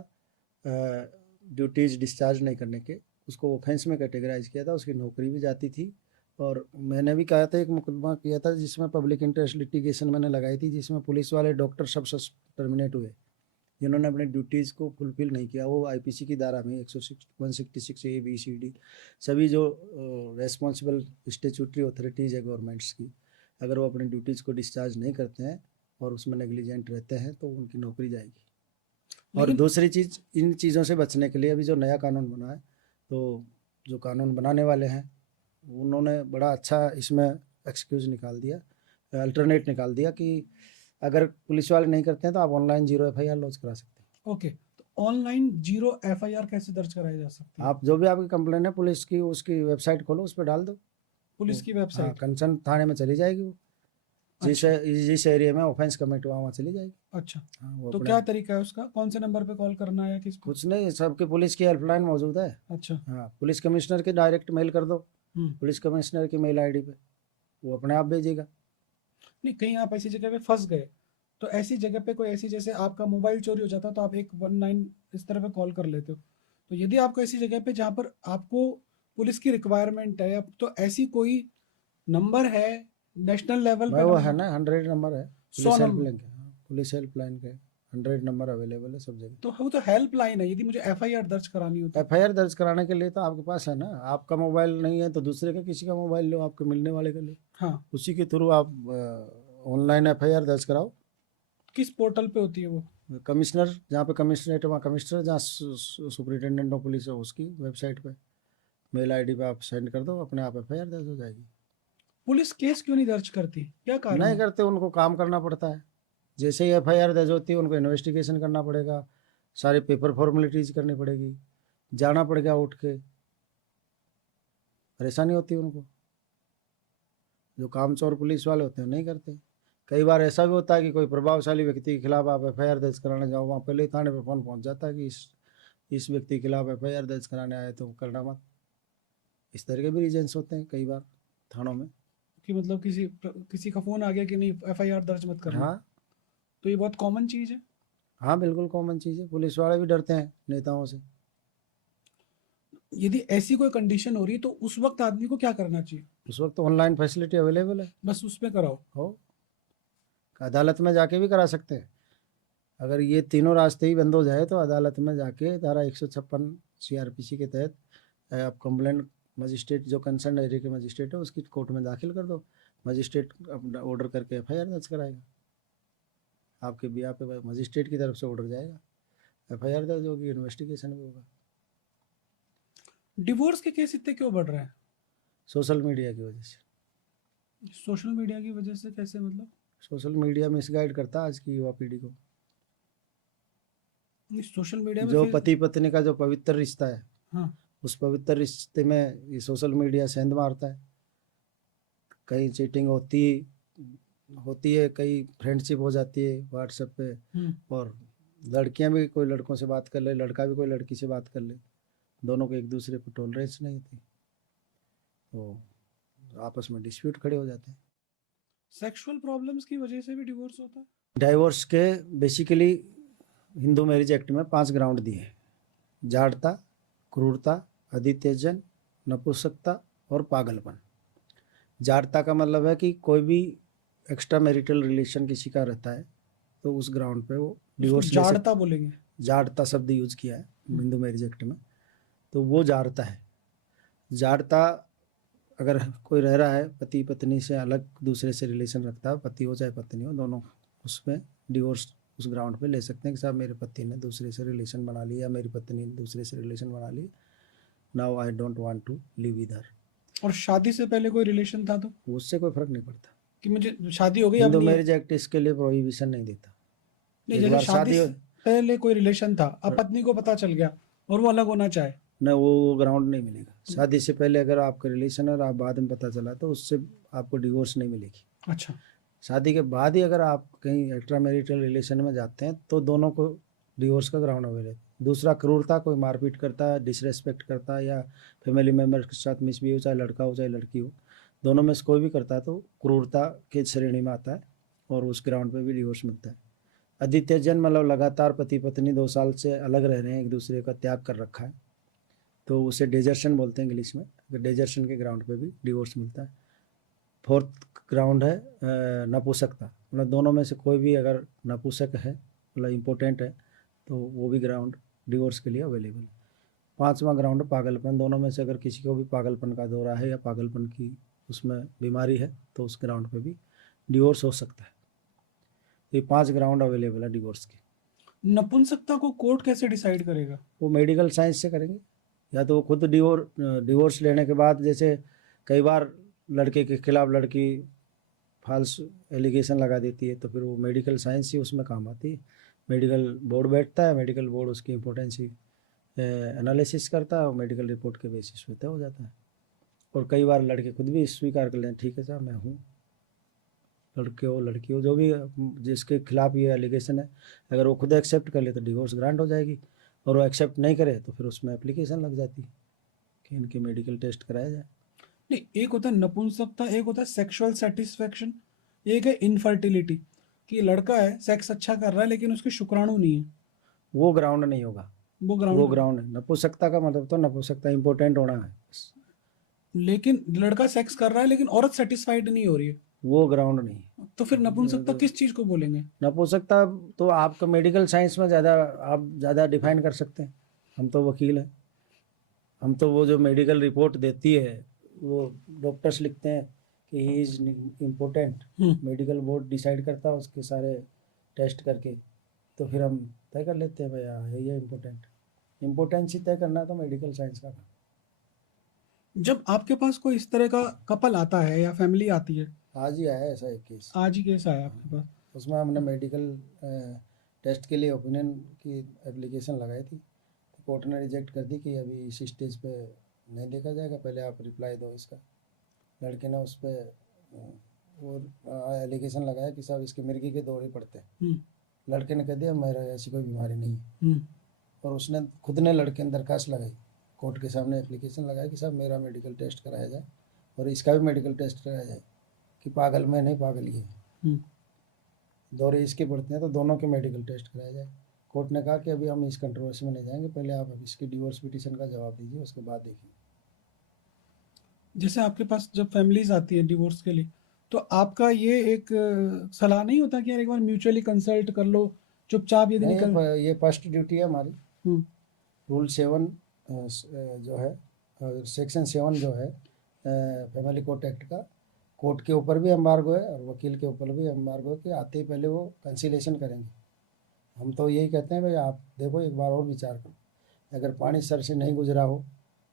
ड्यूटीज डिस्चार्ज नहीं करने के। उसको ऑफेंस में कैटेगराइज किया था, उसकी नौकरी भी जाती थी। और मैंने भी कहा था, एक मुकदमा किया था जिसमें पब्लिक इंटरेस्ट लिटिगेशन मैंने लगाई थी, जिसमें पुलिस वाले डॉक्टर सब टर्मिनेट हुए जिन्होंने अपने ड्यूटीज़ को फुलफिल नहीं किया। वो IPC की धारा में 166A BCD, सभी जो रेस्पॉन्सिबल स्टेचुटरी अथॉरिटीज़ है गवर्नमेंट्स की, अगर वो अपनी ड्यूटीज़ को डिस्चार्ज नहीं करते हैं और उसमें नेग्लिजेंट रहते हैं तो उनकी नौकरी जाएगी। और लेकिन दूसरी चीज़, इन चीज़ों से बचने के लिए अभी जो नया कानून बना है, तो जो कानून बनाने वाले हैं उन्होंने बड़ा अच्छा इसमें एक्सक्यूज़ निकाल दिया, अल्टरनेट निकाल दिया कि अगर पुलिस वाले नहीं करते हैं तो आप ऑनलाइन 0 FIR लॉन्च करा सकते हैं। ओके, तो ऑनलाइन 0 FIR कैसे दर्ज कराई जा सकती है? आप जो भी आपकी कंप्लेन है पुलिस की, उसकी वेबसाइट खोलो, उस पर डाल दो। पुलिस वो, की हाँ, वेबसाइट? कंसर्न थाने में चली जाएगी वो। जिस अच्छा जिस एरिया में ऑफेंस कमिट हुआ वहाँ चली जाएगी। अच्छा। हाँ वो तो अपने क्या तरीका है उसका, कौन से नंबर पे कॉल करना है या किस पे? कुछ नहीं, सबके पुलिस की हेल्पलाइन मौजूद है। अच्छा। हाँ, पुलिस कमिश्नर के डायरेक्ट मेल कर दो, हम्म। पुलिस कमिश्नर की मेल आईडी पे, वो अपने आप भेजेगा। नहीं, कहीं आप ऐसी जगह पे फंस गए, तो ऐसी जगह पे कोई ऐसी, जैसे आपका मोबाइल चोरी हो जाता है तो आप एक 19 इस तरह पे कॉल कर लेते हो, तो यदि आपको ऐसी जगह पे जहाँ पर आपको पुलिस की रिक्वायरमेंट है, तो ऐसी कोई नंबर है नेशनल लेवल भाई पे वो अगर है ना, 100 नंबर है, 100 पुलिस नंबर, हेल्पलाइन के। हाँ, पुलिस हेल्पलाइन के 100 नंबर अवेलेबल है सब जगह। तो वो तो हेल्पलाइन है, यदि मुझे एफआईआर दर्ज करानी हो तो? एफआईआर दर्ज कराने के लिए तो आपके पास है ना, आपका मोबाइल नहीं है तो दूसरे का, किसी का मोबाइल लो, आपके मिलने वाले का लो, हाँ। उसी के थ्रू आप ऑनलाइन एफआईआर दर्ज कराओ। किस पोर्टल पे होती है वो? कमिश्नर, जहाँ पे कमिश्नरेट है वहाँ कमिश्नर, जहाँ सुपरिटेंडेंट ऑफ पुलिस है उसकी वेबसाइट पे मेल आईडी पे आप सेंड कर दो, अपने आप एफआईआर दर्ज हो जाएगी। पुलिस केस क्यों नहीं दर्ज करती, क्या कारण नहीं है? करते, उनको काम करना पड़ता है। जैसे ही एफआईआर दर्ज होती है उनको इन्वेस्टिगेशन करना पड़ेगा, सारे पेपर फॉर्मेलिटीज करनी पड़ेगी, जाना पड़ेगा उठ के, परेशानी होती है उनको। जो काम चोर पुलिस वाले होते हैं नहीं करते। कई बार ऐसा भी होता है कि कोई प्रभावशाली व्यक्ति के खिलाफ आप एफआईआर दर्ज कराने जाओ, वहाँ पहले ही थाने पे फोन पहुँच जाता है कि इस व्यक्ति के खिलाफ एफआईआर दर्ज कराने आए तो करना मत। इस तरह के भी रीजन्स होते हैं कई बार थानों में। कि मतलब किसी का फोन आ गया कि नहीं एफआईआर दर्ज मत करना, हाँ तो ये बहुत कॉमन चीज है। हाँ, बिल्कुल कॉमन चीज़ है, पुलिस वाले भी डरते हैं नेताओं से। यदि ऐसी कोई कंडीशन हो रही है तो उस वक्त आदमी को क्या करना चाहिए? उस वक्त ऑनलाइन फैसिलिटी अवेलेबल है। बस उस पे कराओ। हो, अदालत में जाके भी करा सकते हैं। अगर ये तीनों रास्ते ही बंद हो जाए तो अदालत में जाके धारा 156 सीआरपीसी के तहत आप कंप्लेंट, मजिस्ट्रेट जो कंसर्न एरिया के मजिस्ट्रेट है उसकी कोर्ट में दाखिल कर दो, मजिस्ट्रेट अपना ऑर्डर करके एफआईआर दर्ज कराएगा, आपके भी यहाँ पे मजिस्ट्रेट की तरफ से ऑर्डर जाएगा, एफआईआर दर्ज होगी, इन्वेस्टिगेशन भी होगा। डिवोर्स के केस इतने क्यों बढ़ रहे हैं? सोशल मीडिया की वजह से। सोशल मीडिया की वजह से कैसे, मतलब? सोशल मीडिया मिसगाइड करता है आज की युवा पीढ़ी को। सोशल मीडिया में जो फिर। पति पत्नी का जो पवित्र रिश्ता है, हाँ। उस पवित्र रिश्ते में ये सोशल मीडिया सेंध मारता है। कहीं चीटिंग होती है, कई फ्रेंडशिप हो जाती है व्हाट्सएप पे, हम्म। और लड़कियां भी कोई लड़कों से बात कर ले, लड़का भी कोई लड़की से बात कर ले, दोनों को एक दूसरे पर टॉलरेंस नहीं होती, तो आपस में डिस्प्यूट खड़े हो जाते हैं। सेक्सुअल प्रॉब्लम्स की वजह से भी डिवोर्स होता है? डाइवोर्स के बेसिकली हिंदू मैरिज एक्ट में 5 ग्राउंड दिए हैं: जाड़ता, क्रूरता, अधित्यजन, नपुंसकता और पागलपन। जाड़ता का मतलब है कि कोई भी एक्स्ट्रा मैरिटल रिलेशन किसी का रहता है तो उस ग्राउंड पे वो उसको डिवोर्स ले सकते। जाड़ता बोलेंगे? जाड़ता शब्द यूज किया है हिंदू मैरिज एक्ट में, तो वो जाड़ता है। जाड़ता, अगर कोई रह रहा है पति पत्नी से अलग, दूसरे से रिलेशन रखता है, पति हो चाहे पत्नी हो, दोनों उसमें डिवोर्स उस ग्राउंड पे ले सकते हैं कि साहब मेरे पति ने दूसरे से रिलेशन बना लिया या मेरी पत्नी ने दूसरे से रिलेशन बना ली, now I don't want to live with her. और शादी से पहले कोई रिलेशन था तो? उससे कोई फर्क नहीं पड़ता। कि मुझे शादी हो गई अब हिंदू नहीं है? मैरिज एक्ट इसके लिए प्रोहिबिशन नहीं देता। नहीं, एक जैसे बार शादी शादी से पहले कोई रिलेशन था, अब पत्नी को पता चल गया और वो अलग होना चाहे? न, वो ग्राउंड नहीं मिलेगा। शादी से पहले अगर आपका रिलेशन है और आप बाद में पता चला तो उससे आपको डिवोर्स नहीं मिलेगी। अच्छा। शादी के बाद ही अगर आप कहीं एक्स्ट्रा मैरिटल रिलेशन में जाते हैं तो दोनों को डिवोर्स का ग्राउंड अवेलेबल। दूसरा, क्रूरता, कोई मारपीट करता है, डिसरेस्पेक्ट करता है या फैमिली मेम्बर के साथ मिसबिहेव, चाहे लड़का हो चाहे लड़की हो, दोनों में से कोई भी करता है तो क्रूरता की श्रेणी में आता है और उस ग्राउंड पे भी डिवोर्स मिलता है। अधित्यजन मतलब लगातार पति पत्नी 2 साल से अलग रह रहे हैं, एक दूसरे का त्याग कर रखा है, तो उसे डेजर्शन बोलते हैं इंग्लिश में। डेजर्शन के ग्राउंड पे भी डिवोर्स मिलता है। फोर्थ ग्राउंड है नपुंसकता, मतलब दोनों में से कोई भी अगर नपुंसक है, मतलब इम्पोर्टेंट है, तो वो भी ग्राउंड डिवोर्स के लिए अवेलेबल है। 5वां ग्राउंड पागलपन, दोनों में से अगर किसी को भी पागलपन का दौरा है या पागलपन की उसमें बीमारी है तो उस ग्राउंड पे भी डिवोर्स हो सकता है। तो ये 5 ग्राउंड अवेलेबल है डिवोर्स के। नपुंसकता को कोर्ट कैसे डिसाइड करेगा? वो मेडिकल साइंस से करेंगे, या तो वो खुद डिवोर्स लेने के बाद, जैसे कई बार लड़के के खिलाफ लड़की फाल्स एलिगेशन लगा देती है तो फिर वो मेडिकल साइंस ही उसमें काम आती है। मेडिकल बोर्ड बैठता है, मेडिकल बोर्ड उसकी इम्पोर्टेंसी एनालिसिस करता है और मेडिकल रिपोर्ट के बेसिस पे तय हो जाता है। और कई बार लड़के खुद भी स्वीकार कर लें, ठीक है साहब मैं हूँ। लड़के हो लड़की हो, जो भी जिसके खिलाफ ये एलिगेशन है, अगर वो खुद एक्सेप्ट कर ले तो डिवोर्स ग्रांट हो जाएगी, और वो एक्सेप्ट नहीं करे तो फिर उसमें एप्लीकेशन लग जाती है कि इनके मेडिकल टेस्ट कराया जाए। नहीं, एक होता है नपुंसकता, एक होता है सेक्सुअल सेटिस्फेक्शन, एक है इनफर्टिलिटी, कि लड़का है सेक्स अच्छा कर रहा है लेकिन उसके शुक्राणु नहीं है, वो ग्राउंड नहीं होगा, वो वो ग्राउंड। ग्राउंड है। नपुंसकता का मतलब तो नपुंसकता इंपॉर्टेंट होना है, लेकिन लड़का सेक्स कर रहा है लेकिन औरत सेटिस्फाइड नहीं हो रही है, वो ग्राउंड नहीं। तो फिर नपुंसकता किस चीज को बोलेंगे? नपुंसकता तो आपका मेडिकल साइंस में ज़्यादा, आप ज़्यादा डिफाइन कर सकते हैं, हम तो वकील हैं, हम तो वो जो मेडिकल रिपोर्ट देती है वो डॉक्टर्स लिखते हैं कि he is important, medical board decide करता है उसके सारे टेस्ट करके, तो फिर हम तय कर लेते हैं भाई हाँ है ये इम्पोर्टेंट। इम्पोर्टेंस ही तय करना तो मेडिकल साइंस का काम। जब आपके पास कोई इस तरह का कपल आता है या फैमिली आती है, आज ही आया ऐसा एक केस, आज ही केस आया आपके पास, उसमें हमने मेडिकल टेस्ट के लिए ओपिनियन की एप्लीकेशन लगाई थी, तो कोर्ट ने रिजेक्ट कर दी कि अभी इस स्टेज पे नहीं देखा जाएगा, पहले आप रिप्लाई दो इसका। लड़के ने उस पर वो एलिगेशन लगाया कि साहब इसके मिर्गी के दौरे पड़ते हैं। लड़के ने कह दिया मेरा ऐसी कोई बीमारी नहीं है, और उसने खुद ने लड़के ने दरखास्त लगाई, कोर्ट के सामने एप्लीकेशन लगाया कि साहब मेरा मेडिकल टेस्ट कराया जाए और इसका भी मेडिकल टेस्ट कराया जाए कि पागल मैं नहीं पागल ये है, दौरे इसके पड़ते हैं तो दोनों के मेडिकल टेस्ट कराया जाए। कोर्ट ने कहा कि अभी हम इस कंट्रोवर्सी में नहीं जाएंगे, पहले आप अभी इसकी डिवोर्स पिटीशन का जवाब दीजिए, उसके बाद देखिए। जैसे आपके पास जब फैमिलीज आती है डिवोर्स के लिए, तो आपका ये एक सलाह नहीं होता कि यार एक बार म्यूचुअली कंसल्ट कर लो, चुपचाप यदि नहीं, निकल। ये फर्स्ट ड्यूटी है हमारी। हम्म, रूल 7 जो है, सेक्शन 7 जो है फैमिली कोर्ट एक्ट का, कोर्ट के ऊपर भी एम्बार्गो है और वकील के ऊपर भी एम्बार्गो है कि आते ही पहले वो कंसिलेशन करेंगे। हम तो यही कहते हैं भाई आप देखो एक बार और विचार करो, अगर पानी सर से नहीं गुजरा हो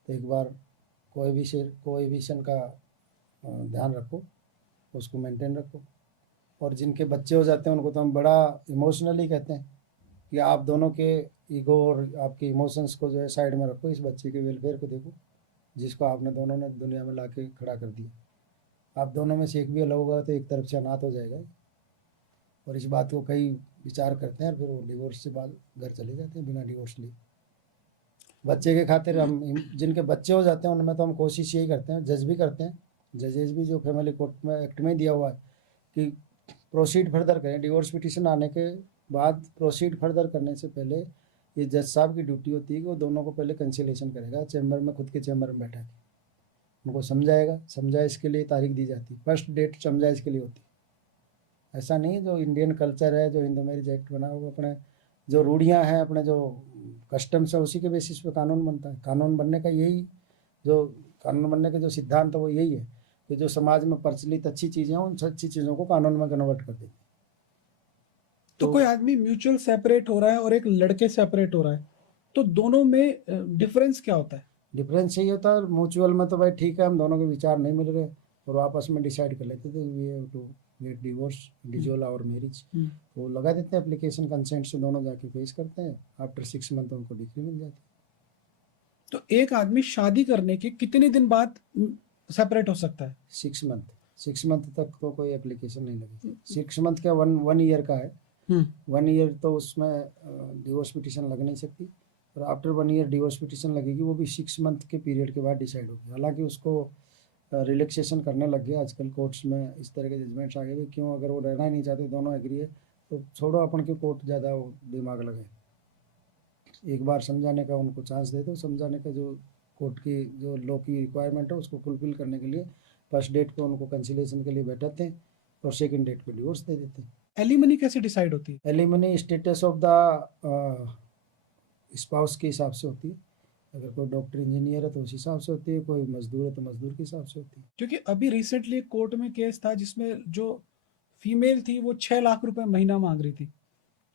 तो एक बार कोएबिशन का ध्यान रखो, उसको मेंटेन रखो। और जिनके बच्चे हो जाते हैं उनको तो हम बड़ा इमोशनली कहते हैं कि आप दोनों के ईगो और आपके इमोशंस को जो है साइड में रखो, इस बच्चे के वेलफेयर को देखो जिसको आपने दोनों ने दुनिया में ला के खड़ा कर दिया। आप दोनों में से एक भी अलग होगा तो एक तरफ से अनाथ हो जाएगा, और इस बात को कई विचार करते हैं और फिर वो डिवोर्स से बाद घर चले जाते हैं बिना डिवोर्स लिए। बच्चे के खातिर हम जिनके बच्चे हो जाते हैं उनमें तो हम कोशिश यही करते हैं, जज भी करते हैं, जजेस भी जो फैमिली कोर्ट में एक्ट में दिया हुआ है कि प्रोसीड फर्दर करें, डिवोर्स पिटीशन आने के बाद प्रोसीड फर्दर करने से पहले ये जज साहब की ड्यूटी होती है कि वो दोनों को पहले कंसिलेशन करेगा, चैम्बर में, खुद के चैम्बर में बैठा के उनको समझाएगा, समझाइश के लिए तारीख दी जाती है, फर्स्ट डेट समझाइश के लिए होती है। ऐसा नहीं जो इंडियन कल्चर है, जो हिंदू मैरिज एक्ट बना हुआ, अपने जो रूढ़ियाँ हैं, अपने जो कस्टम्स है, उसी के बेसिस पे कानून बनता है। कानून बनने का यही जो कानून बनने के जो सिद्धांत है वो यही है कि जो समाज में प्रचलित अच्छी चीज़ें हैं उन अच्छी चीज़ों को कानून में कन्वर्ट कर देंगे। तो कोई आदमी म्यूचुअल सेपरेट हो रहा है और एक लड़के सेपरेट हो रहा है, तो दोनों में डिफरेंस क्या होता है? डिफरेंस यही होता है, म्यूचुअल में तो भाई ठीक है हम दोनों के विचार नहीं मिल रहे और आपस में डिसाइड कर लेते थे we have to get divorce, dissolve our marriage, वो लगा देते हैं एप्लीकेशन, कंसेंट से दोनों जाके फेस करते हैं, आफ्टर 6 मंथ उनको डिग्री मिल जाती है। तो एक आदमी शादी करने के कितने दिन बाद सेपरेट हो सकता है? 6 मंथ, 6 मंथ तक तो कोई एप्लीकेशन नहीं लगी। 6 मंथ का वन ईयर का है, 1 ईयर तो उसमें डिवोर्स पिटीशन लग नहीं सकती, और आफ्टर 1 ईयर डिवोर्स पिटीशन लगेगी, वो भी 6 मंथ के पीरियड के बाद डिसाइड होगी। हालांकि उसको रिलैक्सेशन करने लग गए आजकल कोर्ट्स में, इस तरह के जजमेंट्स आ गए क्यों, अगर वो रहना ही नहीं चाहते दोनों एग्री है तो छोड़ो अपन के कोर्ट ज़्यादा दिमाग लगे, एक बार समझाने का उनको चांस दे दो, समझाने का जो कोर्ट की जो लॉ की रिक्वायरमेंट है उसको फुलफिल करने के लिए फर्स्ट डेट पे उनको कंसिलेशन के लिए बैठाते हैं और सेकंड डेट पे डिवोर्स दे देते हैं। एलिमनी कैसे डिसाइड होती है? Alimony status of the spouse के हिसाब से होती है, अगर कोई डॉक्टर इंजीनियर है तो उस हिसाब से होती है, कोई मजदूर है तो मजदूर के हिसाब से होती है। क्योंकि अभी रिसेंटली कोर्ट में केस था जिसमें जो फीमेल थी वो 6 लाख रुपए महीना मांग रही थी,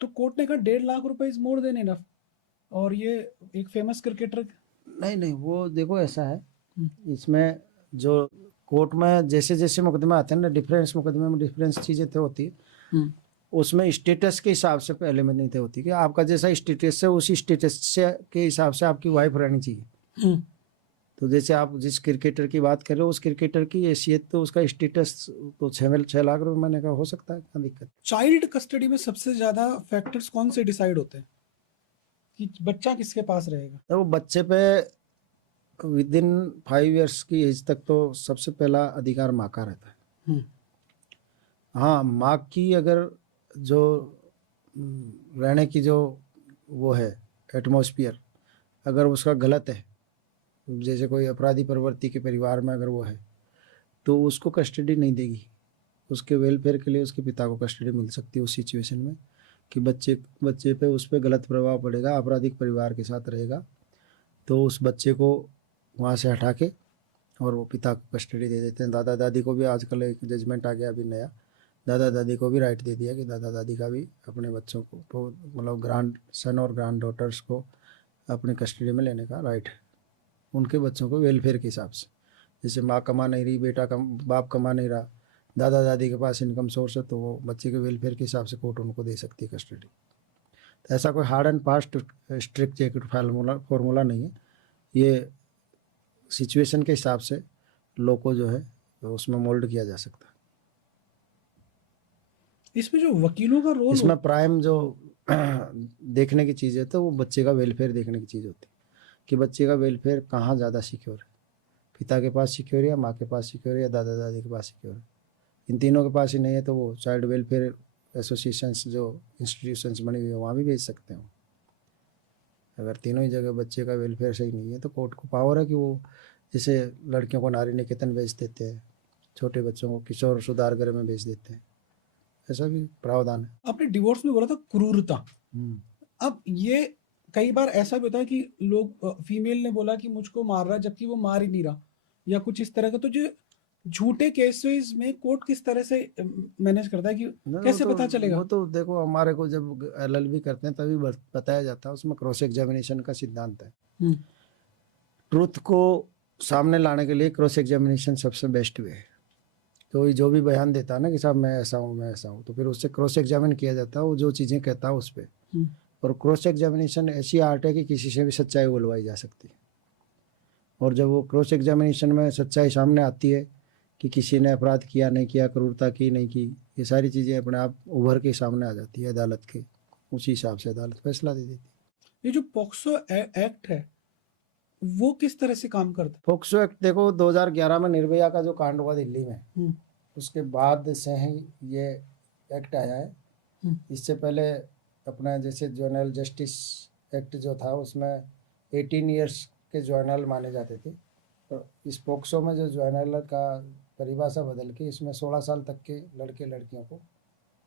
तो कोर्ट ने कहा 1.5 लाख रुपए इज मोर देन इनफ। और ये एक फेमस क्रिकेटर, नहीं वो देखो ऐसा है, इसमें जो कोर्ट में जैसे जैसे मुकदमे आते हैं ना, डिफरेंस मुकदमे में डिफरेंस चीज़ें तो होती है, उसमें स्टेटस के हिसाब से पहले में नहीं थे होती कि आपका जैसा स्टेटस है उसी स्टेटस से के हिसाब से आपकी वाइफ रहनी चाहिए। तो जैसे आप जिस क्रिकेटर की बात कर रहे हो उस क्रिकेटर की हैसियत तो उसका स्टेटस तो 6 लाख रुपए महीने का हो सकता है, क्या दिक्कत? चाइल्ड कस्टडी में सबसे ज्यादा फैक्टर्स कौन से डिसाइड होते हैं कि बच्चा किसके पास रहेगा? तो वो बच्चे पे विद इन 5 इयर्स की एज तक तो सबसे पहला अधिकार माँ का रहता है। हम्म। हाँ, माँ की अगर जो रहने की जो वो है एटमॉस्फियर अगर उसका गलत है, जैसे कोई अपराधी प्रवृत्ति के परिवार में अगर वो है, तो उसको कस्टडी नहीं देगी। उसके वेलफेयर के लिए उसके पिता को कस्टडी मिल सकती है उस सिचुएशन में कि बच्चे बच्चे पे उस पर गलत प्रभाव पड़ेगा, आपराधिक परिवार के साथ रहेगा, तो उस बच्चे को वहाँ से हटा के और वो पिता को कस्टडी दे देते हैं। दादा दादी को भी आजकल एक जजमेंट आ गया अभी नया, दादा दादी को भी राइट दे दिया कि दादा दादी का भी अपने बच्चों को मतलब ग्रांड सन और ग्रांड डॉटर्स को अपने कस्टडी में लेने का राइट है, उनके बच्चों को वेलफेयर के हिसाब से। जैसे माँ कमा नहीं रही, बाप कमा नहीं रहा, दादा दादी के पास इनकम सोर्स है, तो वो बच्चे के वेलफेयर के हिसाब से कोर्ट उनको दे सकती है कस्टडी। तो ऐसा कोई hard and fast strict jacket formula नहीं है, ये सिचुएशन के हिसाब से लॉ को जो है तो उसमें मोल्ड किया जा सकता है। इसमें जो वकीलों का रोल इसमें प्राइम जो देखने की चीज़ है तो वो बच्चे का वेलफेयर देखने की चीज़ होती है कि बच्चे का वेलफेयर कहाँ ज़्यादा सिक्योर है, पिता के पास सिक्योर है या माँ के पास सिक्योर है या दादा दादी के पास सिक्योर है। इन तीनों के पास ही नहीं है तो वो चाइल्ड वेलफेयर एसोसिएशंस जो इंस्टीट्यूशंस बनी हुई है वहाँ भी भेज सकते हैं। अगर तीनों ही जगह बच्चे का वेलफेयर सही नहीं है तो कोर्ट को पावर है कि वो जैसे लड़कियों को नारी निकेतन भेज देते हैं, छोटे बच्चों को किशोर सुधार गृह में भेज देते हैं, ऐसा भी प्रावधान है। आपने डिवोर्स में बोला था क्रूरता। हम्म। अब ये कई बार ऐसा भी होता है कि लोग फीमेल ने बोला कि मुझको मार रहा है जबकि वो मार ही नहीं रहा या कुछ इस तरह का, तो जो झूठे केसेस में कोर्ट किस तरह से मैनेज करता है कि नहीं, कैसे पता चलेगा? वो तो देखो हमारे को जब एलएलबी करते हैं तभी बताया जाता है, उसमें क्रॉस एग्जामिनेशन का सिद्धांत है। हम्म। ट्रूथ को सामने लाने के लिए क्रॉस एग्जामिनेशन सबसे बेस्ट वे है। तो जो भी बयान देता है ना कि साहब मैं ऐसा हूँ मैं ऐसा हूँ, तो फिर उससे क्रॉस एग्जामिन किया जाता है वो जो चीज़ें कहता है उस पर। हम्म। और क्रॉस एग्जामिनेशन ऐसी आर्ट है कि किसी से भी सच्चाई बुलवाई जा सकती है, और जब वो क्रॉस एग्जामिनेशन में सच्चाई सामने आती है कि किसी ने अपराध किया नहीं किया, क्रूरता की नहीं की, ये सारी चीज़ें अपने आप उभर के सामने आ जाती है अदालत के, उसी हिसाब से अदालत फैसला दे देती है। ये जो पॉक्सो एक्ट है वो किस तरह से काम करता पोक्सो एक्ट देखो 2011 में निर्भया का जो कांड हुआ दिल्ली में, है? उसके बाद से ही ये एक्ट आया है। इससे पहले अपना जैसे जुवेनाइल जस्टिस एक्ट जो था उसमें 18 इयर्स के जुवेनाइल माने जाते थे, तो इस पोक्सो में जो जुवेनाइल का परिभाषा बदल के इसमें 16 साल तक के लड़के लड़कियों को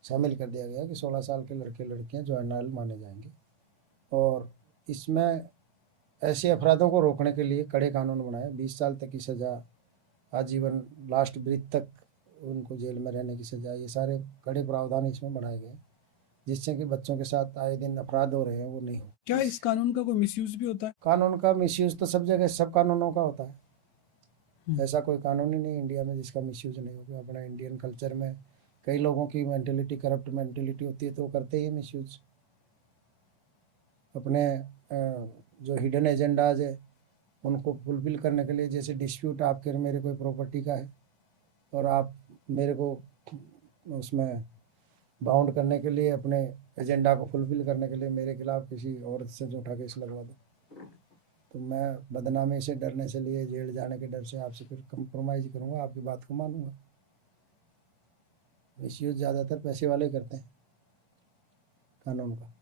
शामिल कर दिया गया कि 16 साल के लड़के लड़कियां जुवेनाइल माने जाएंगे। और इसमें ऐसे अपराधों को रोकने के लिए कड़े कानून बनाए, 20 साल तक की सज़ा, आजीवन लास्ट ब्रीथ तक उनको जेल में रहने की सज़ा, ये सारे कड़े प्रावधान इसमें बनाए गए जिससे कि बच्चों के साथ आए दिन अपराध हो रहे हैं वो नहीं हो। क्या इस कानून का कोई मिसयूज भी होता है? कानून का मिसयूज तो सब जगह सब कानूनों का होता है, ऐसा कोई कानून ही नहीं इंडिया में जिसका मिसयूज नहीं होगा। अपना इंडियन कल्चर में कई लोगों की मेंटेलिटी करप्ट मेंटेलिटी होती है तो वो करते ही मिसयूज। अपने जो हिडन एजेंडाज है उनको फुलफिल करने के लिए, जैसे डिस्प्यूट आपके और मेरे कोई प्रॉपर्टी का है और आप मेरे को उसमें बाउंड करने के लिए, अपने एजेंडा को फुलफिल करने के लिए मेरे खिलाफ किसी औरत से झूठा केस लगवा दो, तो मैं बदनामी से डरने से लिए जेल जाने के डर से आपसे फिर कंप्रोमाइज़ करूँगा, आपकी बात को मानूंगा। मिसयूज ज़्यादातर पैसे वाले करते हैं कानून का।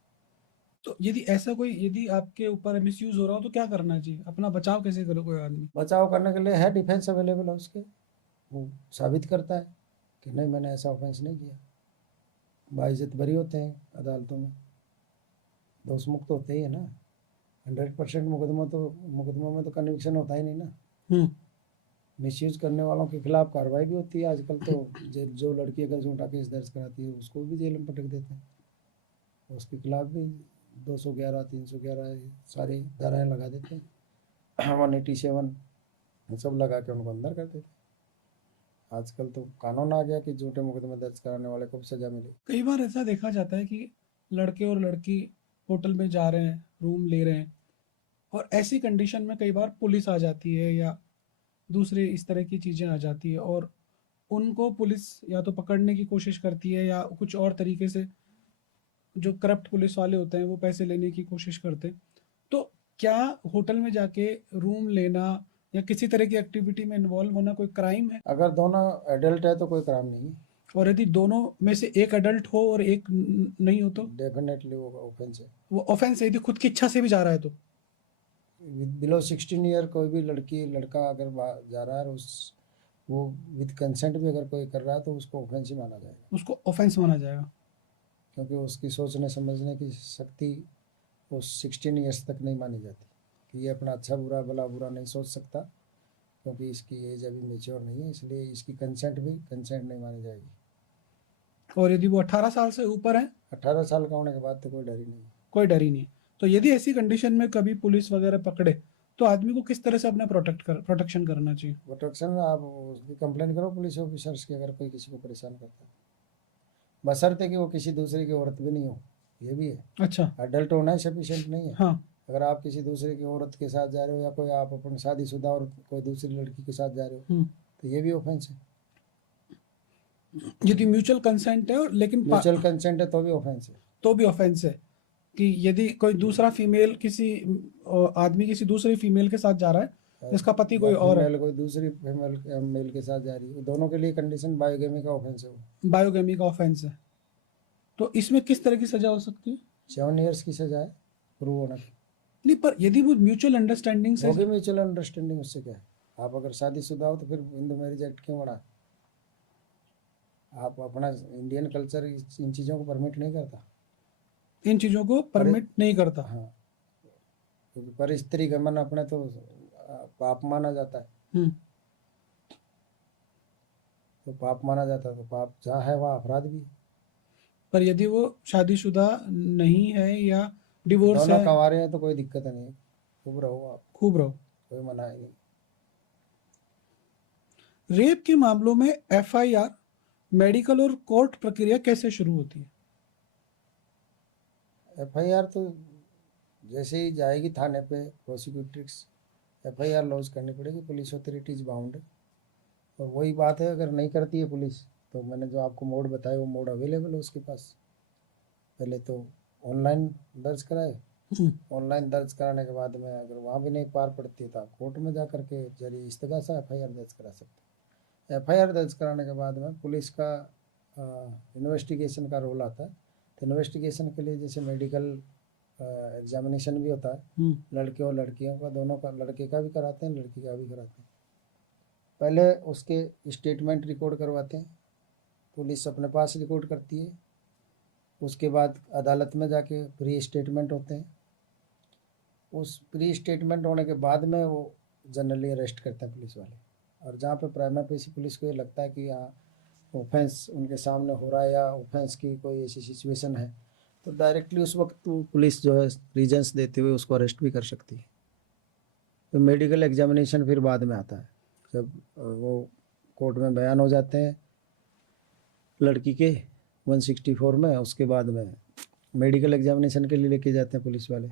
तो यदि आपके ऊपर मिसयूज हो रहा हो तो क्या करना चाहिए? अपना बचाव कैसे करो कोई आदमी? बचाव करने के लिए है डिफेंस अवेलेबल है उसके, वो साबित करता है कि नहीं मैंने ऐसा ऑफेंस नहीं किया। बाइज्जत बरी होते हैं अदालतों में, दोष मुक्त होते ही है ना। 100% मुकदमों में तो कन्विक्शन होता ही नहीं ना। मिसयूज करने वालों के खिलाफ कार्रवाई भी होती है आजकल तो। जो लड़की अगर झूठा केस दर्ज कराती है उसको भी जेल में पटक देते हैं, उसके खिलाफ भी 211 311 सारी धाराएं लगा देते हैं, 187 सब लगा के उनको अंदर कर देते हैं। आजकल तो कानून आ गया कि झूठे मुकदमे दर्ज कराने वाले को भी सजा मिले। कई बार ऐसा देखा जाता है कि लड़के और लड़की होटल में जा रहे हैं, रूम ले रहे हैं और ऐसी कंडीशन में कई बार पुलिस आ जाती है या दूसरे इस तरह की चीज़ें आ जाती है, और उनको पुलिस या तो पकड़ने की कोशिश करती है या कुछ और तरीके से, जो करप्ट पुलिस वाले होते हैं वो पैसे लेने की कोशिश करते हैं। तो क्या होटल में जाके रूम लेना या किसी तरह की एक्टिविटी में इन्वॉल्व होना कोई क्राइम है? अगर दोनों एडल्ट है तो कोई क्राइम नहीं है। और यदि दोनों में से एक अडल्ट हो और एक नहीं हो तो डेफिनेटली वो ऑफेंस है। वो ऑफेंस है, यदि खुद की इच्छा से भी जा रहा है तो? बिलो 16 ईयर कोई भी लड़की लड़का अगर जा रहा है, उस वो विद कंसेंट भी अगर कोई कर रहा है तो उसको ऑफेंस ही माना जाएगा, उसको ऑफेंस माना जाएगा। क्योंकि उसकी सोचने समझने की शक्ति उस 16 ईयर्स तक नहीं मानी जाती कि ये अपना अच्छा बुरा भला बुरा नहीं सोच सकता, क्योंकि इसकी एज अभी मेच्योर नहीं है, इसलिए इसकी कंसेंट भी कंसेंट नहीं मानी जाएगी। और यदि वो 18 साल से ऊपर है? 18 साल का होने के बाद तो कोई डर ही नहीं है। कोई डर ही नहीं। तो यदि ऐसी कंडीशन में कभी पुलिस वगैरह पकड़े तो आदमी को किस तरह से अपना प्रोटेक्शन करना चाहिए? प्रोटेक्शन आप उसकी कंप्लेन करो पुलिस ऑफिसर्स की, अगर कोई किसी को परेशान करता है, बशर्ते कि वो किसी दूसरे की औरत भी नहीं हो, ये भी है। अच्छा। अडल्ट होना ही सफिशिएंट नहीं है। हाँ। अगर आप किसी दूसरे की औरत के साथ जा रहे हो या कोई आप अपनी शादीशुदा और कोई दूसरी लड़की के साथ जा रहे हो तो ये भी ऑफेंस है। यदि म्यूचुअल कंसेंट है और लेकिन म्यूचुअल कंसेंट है तो भी ऑफेंस है। तो भी ऑफेंस है कि यदि कोई दूसरा फीमेल किसी आदमी किसी दूसरी फीमेल के साथ जा रहा है, इसका पति कोई और है, फीमेल कोई दूसरी फीमेल मेल के साथ जा रही है, दोनों के लिए कंडीशन बायोगेमी का ऑफेंस है वो। बायोगेमी का ऑफेंस है। तो इसमें किस तरह की सजा हो सकती है? 7 ईयर्स की सजा है प्रूव होना की। नहीं, पर यदि वो म्यूचुअल अंडरस्टैंडिंग से होगी म्यूचुअल अंडरस्टैंडिंग, उससे क्या है? आप अगर शादीशुदा हो तो फिर हिंदू मैरिज एक्ट क्यों बना? आप अपना इंडियन कल्चर इन चीज़ों को परमिट नहीं करता। इन चीजों को परमिट नहीं करता। हाँ, क्योंकि पर स्त्री गमन अपने तो पाप माना जाता है। तो पाप माना जाता है, तो पाप जहाँ है वहाँ अपराध भी है। पर यदि वो शादीशुदा नहीं है या डिवोर्स दोनों है, कंवारे हैं तो कोई दिक्कत नहीं है, खूब रहो आप, खूब रहो। कोई मना ही नहीं। रेप के मामलों में एफआईआर, मेडिकल और कोर्ट प्रक्रिया कैसे शुरू होती है? एफआईआर तो जैसे ही जाएगी थाने पे, प्रोसिक्यूटर्स एफआईआर लॉन्च करनी पड़ेगी, पुलिस अथॉरिटीज बाउंड है। और वही बात है, अगर नहीं करती है पुलिस तो मैंने जो आपको मोड बताया वो मोड अवेलेबल है उसके पास। पहले तो ऑनलाइन दर्ज कराए, ऑनलाइन दर्ज कराने के बाद में अगर वहाँ भी नहीं पार पड़ती है तो आप कोर्ट में जा करके जरिए इस्तगासा एफआईआर दर्ज करा सकते हैं। एफआईआर दर्ज कराने के बाद में पुलिस का इन्वेस्टिगेशन का रोल आता है। तो इन्वेस्टिगेशन के लिए जैसे मेडिकल एग्जामिनेशन भी होता है, लड़के और लड़कियों का दोनों का, लड़के का भी कराते हैं लड़की का भी कराते हैं। पहले उसके स्टेटमेंट रिकॉर्ड करवाते हैं, पुलिस अपने पास रिकॉर्ड करती है। उसके बाद अदालत में जाके प्री स्टेटमेंट होते हैं। उस प्री स्टेटमेंट होने के बाद में वो जनरली अरेस्ट करते हैं पुलिस वाले। और जहाँ पे प्राइमा फेसी पुलिस को ये लगता है कि यहाँ ऑफेंस उनके सामने हो रहा है या ऑफेंस की कोई ऐसी सिचुएशन है, तो डायरेक्टली उस वक्त पुलिस जो है रीजंस देते हुए उसको अरेस्ट भी कर सकती है। तो मेडिकल एग्जामिनेशन फिर बाद में आता है, जब वो कोर्ट में बयान हो जाते हैं लड़की के 164 में, उसके बाद में मेडिकल एग्जामिनेशन के लिए लेके जाते हैं पुलिस वाले।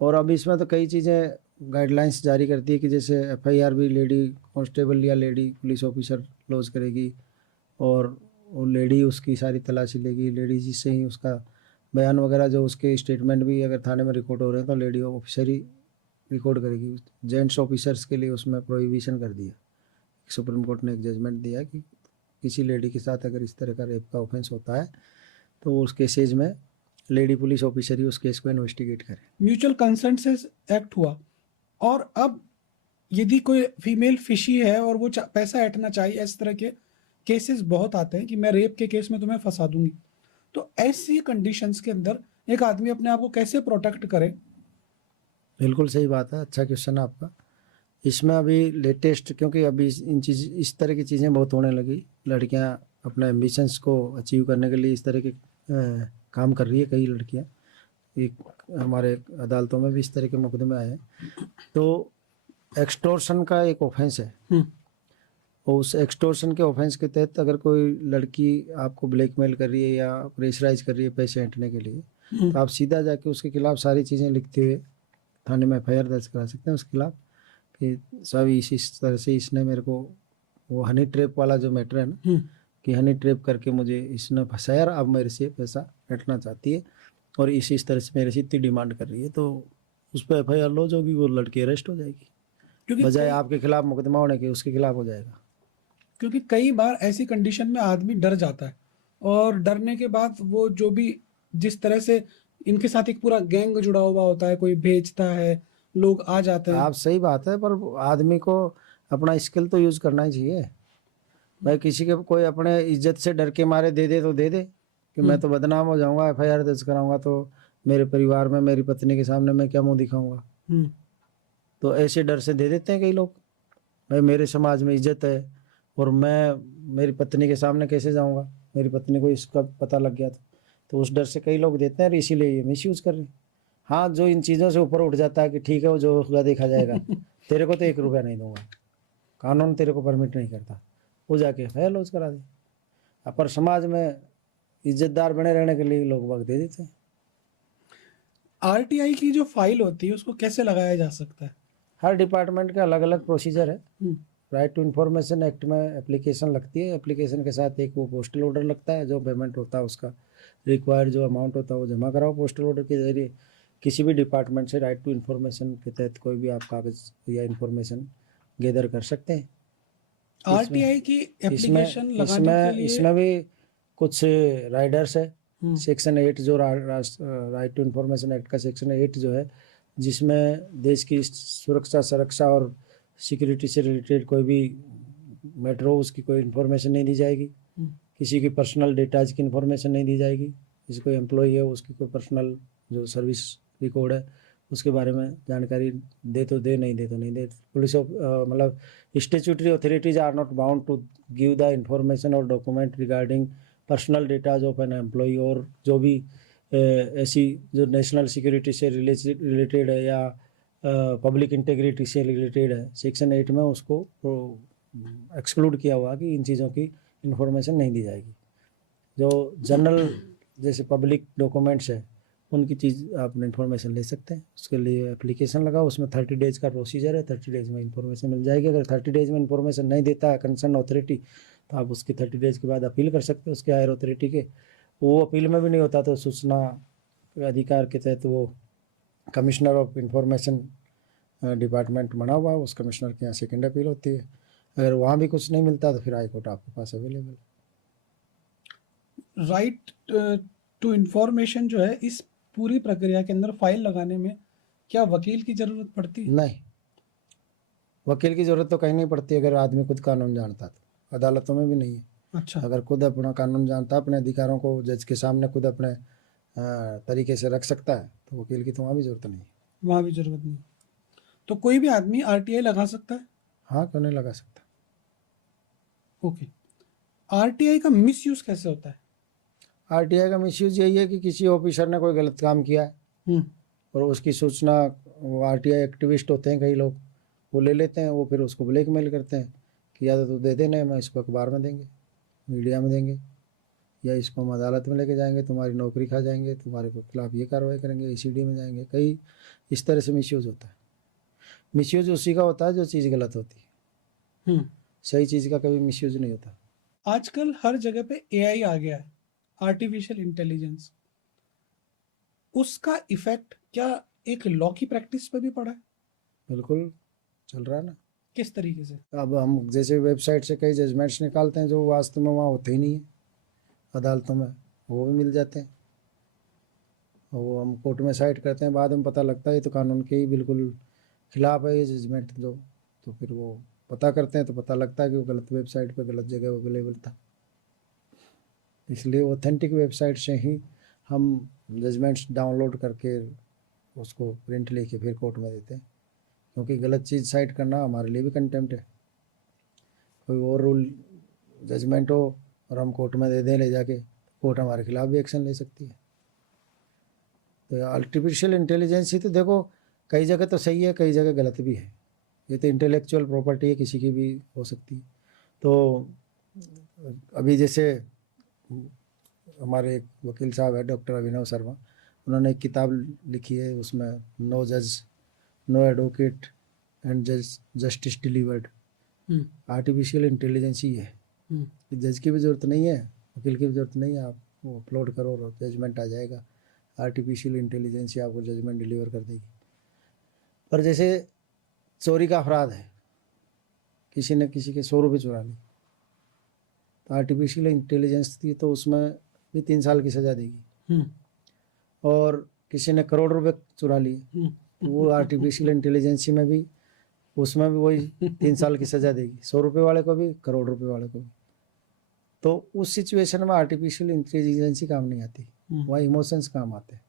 और अब इसमें तो कई चीज़ें गाइडलाइंस जारी करती है कि जैसे एफआईआर भी लेडी कांस्टेबल या लेडी पुलिस ऑफिसर लॉन्च करेगी, और वो लेडी उसकी सारी तलाशी लेगी, लेडी जी से ही उसका बयान वगैरह जो उसके स्टेटमेंट भी अगर थाने में रिकॉर्ड हो रहे हैं तो लेडी ऑफिसर ही रिकॉर्ड करेगी। जेंट्स ऑफिसर्स के लिए उसमें प्रोहिबिशन कर दिया। सुप्रीम कोर्ट ने एक जजमेंट दिया कि किसी लेडी के साथ अगर इस तरह का रेप का ऑफेंस होता है तो उस केसेज में लेडी पुलिस ऑफिसर ही उस केस को इन्वेस्टिगेट करे। म्यूचुअल कंसेंट से एक्ट हुआ, और अब यदि कोई फीमेल फिशी है और वो पैसा ऐंठना चाहिए, इस तरह के केसेस बहुत आते हैं कि मैं रेप के केस में तुम्हें फंसा दूंगी, तो ऐसी कंडीशंस के अंदर एक आदमी अपने आप को कैसे प्रोटेक्ट करे? बिल्कुल सही बात है, अच्छा क्वेश्चन है आपका। इसमें अभी लेटेस्ट, क्योंकि अभी इस तरह की चीज़ें बहुत होने लगी, लड़कियां अपने एम्बिशंस को अचीव करने के लिए इस तरह के काम कर रही है कई लड़कियां। एक हमारे अदालतों में भी इस तरह के मुकदमे आए हैं। तो एक्सटॉर्शन का एक ऑफेंस है, और उस एक्सटॉर्शन के ऑफेंस के तहत अगर कोई लड़की आपको ब्लैकमेल कर रही है या प्रेशराइज कर रही है पैसे ऐंठने के लिए, तो आप सीधा जाके उसके खिलाफ सारी चीज़ें लिखते हुए थाने में एफआईआर दर्ज करा सकते हैं उसके खिलाफ कि सब इस तरह से इसने मेरे को, वो हनी ट्रैप वाला जो मैटर है ना, कि हनी ट्रैप करके मुझे इसने फंसाया, अब मेरे से पैसा हटना चाहती है और इस तरह से मेरे से इतनी डिमांड कर रही है, तो उस पर एफआईआर लॉन्च होगी, वो लड़की अरेस्ट हो जाएगी, क्योंकि बजाय आपके खिलाफ मुकदमा होने के उसके खिलाफ हो जाएगा। क्योंकि कई बार ऐसी कंडीशन में आदमी डर जाता है और डरने के बाद वो जो भी, जिस तरह से इनके साथ एक पूरा गैंग जुड़ा हुआ होता है, कोई भेजता है, लोग आ जाते हैं। आप सही बात है, पर आदमी को अपना स्किल तो यूज करना ही चाहिए भाई। किसी के कोई अपने इज्जत से डर के मारे दे दे तो दे दे कि मैं तो बदनाम हो जाऊंगा, एफआईआर दर्ज कराऊंगा तो मेरे परिवार में मेरी पत्नी के सामने मैं क्या मुंह दिखाऊंगा। तो ऐसे डर से दे देते हैं कई लोग, भाई मेरे समाज में इज्जत है और मैं मेरी पत्नी के सामने कैसे जाऊंगा, मेरी पत्नी को इसका पता लग गया तो उस डर से कई लोग देते हैं, और इसीलिए ये मिसयूज कर रहे हैं। हाँ, जो इन चीज़ों से ऊपर उठ जाता है कि ठीक है वो जो होगा देखा जाएगा, तेरे को तो 1 रुपया नहीं दूंगा, कानून तेरे को परमिट नहीं करता, वो जाके एफआईआर लॉन्च करा दे। पर समाज में इज्जतदार बने रहने के लिए लोग वक्त दे देते हैं। आरटीआई की जो फाइल होती है उसको कैसे लगाया जा सकता है? हर डिपार्टमेंट का अलग अलग प्रोसीजर है। राइट टू इन्फॉर्मेशन एक्ट में एप्लीकेशन लगती है, एप्लीकेशन के साथ एक वो पोस्टल ऑर्डर लगता है, जो पेमेंट होता है उसका रिक्वायर्ड जो अमाउंट होता है वो जमा कराओ पोस्टल ऑर्डर के जरिए। किसी भी डिपार्टमेंट से राइट टू इन्फॉर्मेशन के तहत कोई भी आप कागज़ या इन्फॉर्मेशन गैदर कर सकते हैं। आरटीआई की एप्लीकेशन लगाने के इसमें लिए इसमें भी कुछ राइडर्स है। सेक्शन 8 जो राइट टू इन्फॉर्मेशन एक्ट का सेक्शन 8 जो है, जिसमें देश की सुरक्षा संरक्षा और सिक्योरिटी से रिलेटेड कोई भी मैटर हो उसकी कोई इन्फॉर्मेशन नहीं दी जाएगी, किसी की पर्सनल डेटाज की इन्फॉर्मेशन नहीं दी जाएगी, किसी कोई एम्प्लॉई है उसकी कोई पर्सनल जो सर्विस रिकॉर्ड है उसके बारे में जानकारी दे तो दे, नहीं दे तो नहीं दे। पुलिस मतलब statutory authorities are not bound to give the information और document regarding personal datas of an employee, और जो भी ऐसी जो नेशनल सिक्योरिटी से रिलेटेड है या पब्लिक इंटीग्रिटी से रिलेटेड है, सेक्शन 8 में उसको एक्सक्लूड किया हुआ कि इन चीज़ों की इन्फॉर्मेशन नहीं दी जाएगी। जो जनरल जैसे पब्लिक डॉक्यूमेंट्स है उनकी चीज़ आप इन्फॉर्मेशन ले सकते हैं, उसके लिए एप्लीकेशन लगाओ, उसमें 30 डेज़ का प्रोसीजर है, 30 डेज़ में इन्फॉर्मेशन मिल जाएगी। अगर 30 डेज़ में इन्फॉर्मेशन नहीं देता है कंसर्न अथॉरिटी तो आप उसकी 30 डेज़ के बाद अपील कर सकते हो उसके हायर अथॉरिटी के। वो अपील में भी नहीं होता तो सूचना अधिकार के तहत वो कमिश्नर ऑफ इंफॉर्मेशन डिपार्टमेंट बना हुआ है, उस कमिश्नर के यहाँ सेकेंड अपील होती है। अगर वहाँ भी कुछ नहीं मिलता तो फिर हाई कोर्ट आपके पास अवेलेबल है। राइट टू इन्फॉर्मेशन जो है, इस पूरी प्रक्रिया के अंदर फाइल लगाने में क्या वकील की जरूरत पड़ती है? नहीं, वकील की जरूरत तो कहीं नहीं पड़ती अगर आदमी खुद कानून जानता तो, अदालतों में भी नहीं है। अच्छा, अगर खुद अपना कानून जानता, अपने अधिकारों को जज के सामने खुद अपने तरीके से रख सकता है तो वकील की तो वहाँ भी जरूरत नहीं है। वहाँ भी जरूरत नहीं। तो कोई भी आदमी आरटीआई लगा सकता है? हाँ, क्यों नहीं लगा सकता। ओके। आरटीआई का मिसयूज कैसे होता है? आरटीआई का मिसयूज यही है कि किसी ऑफिसर ने कोई गलत काम किया है और उसकी सूचना, वो आरटीआई एक्टिविस्ट होते हैं कई लोग, वो ले लेते हैं, वो फिर उसको ब्लैकमेल करते हैं कि या तो दे देना, मैं इसको अखबार में देंगे, मीडिया में देंगे, या इसको हम अदालत में लेके जाएंगे, तुम्हारी नौकरी खा जाएंगे, तुम्हारे को खिलाफ ये कार्रवाई करेंगे, ईसीडी में जाएंगे। कई इस तरह से मिसयूज होता है। मिसयूज उसी का होता है जो चीज़ गलत होती है, सही चीज़ का कभी मिसयूज नहीं होता। आजकल हर जगह पे एआई आ गया है, आर्टिफिशियल इंटेलिजेंस। उसका इफेक्ट क्या एक लॉ की प्रैक्टिस पे भी पड़ा है? बिल्कुल चल रहा है ना। किस तरीके से? अब हम जैसे वेबसाइट से कई जजमेंट्स निकालते हैं जो वास्तव में वहाँ होते ही नहीं है अदालतों में, वो भी मिल जाते हैं, वो हम कोर्ट में साइट करते हैं, बाद में पता लगता है ये तो कानून के ही बिल्कुल खिलाफ है ये जजमेंट जो, तो फिर वो पता करते हैं तो पता लगता है कि वो गलत वेबसाइट पे गलत जगह अवेलेबल था। इसलिए ऑथेंटिक वेबसाइट से ही हम जजमेंट्स डाउनलोड करके उसको प्रिंट लेके फिर कोर्ट में देते हैं, क्योंकि गलत चीज़ साइट करना हमारे लिए भी कंटेम्प्ट है। कोई और रूल जजमेंट हो और हम कोर्ट में दे दें ले जाके, कोर्ट हमारे खिलाफ भी एक्शन ले सकती है। तो आर्टिफिशियल इंटेलिजेंस ही तो देखो कई जगह तो सही है, कई जगह गलत भी है। ये तो इंटेलेक्चुअल प्रॉपर्टी है, किसी की भी हो सकती है। तो अभी जैसे हमारे एक वकील साहब है डॉक्टर अभिनव शर्मा, उन्होंने एक किताब लिखी है, उसमें नो जज no advocate and justice delivered. Hmm artificial intelligence ही है। हम्म जज की भी ज़रूरत नहीं है, वकील की भी ज़रूरत नहीं है, आप वो अपलोड करो और जजमेंट आ जाएगा। आर्टिफिशियल इंटेलिजेंस ही आपको जजमेंट डिलीवर कर देगी। पर जैसे चोरी का अपराध है, किसी ने किसी के 100 रुपये चुरा ली, तो आर्टिफिशियल इंटेलिजेंस थी तो उसमें भी 3 साल की सज़ा देगी। हम्म और किसी ने करोड़ रुपए चुरा लिए, तो वो आर्टिफिशियल इंटेलिजेंसी में भी, उसमें भी वही 3 साल की सज़ा देगी, 100 रुपये वाले को भी, करोड़ रुपए वाले को भी। तो उस सिचुएशन में आर्टिफिशियल इंटेलिजेंसी काम नहीं आती, वहाँ इमोशंस काम आते हैं।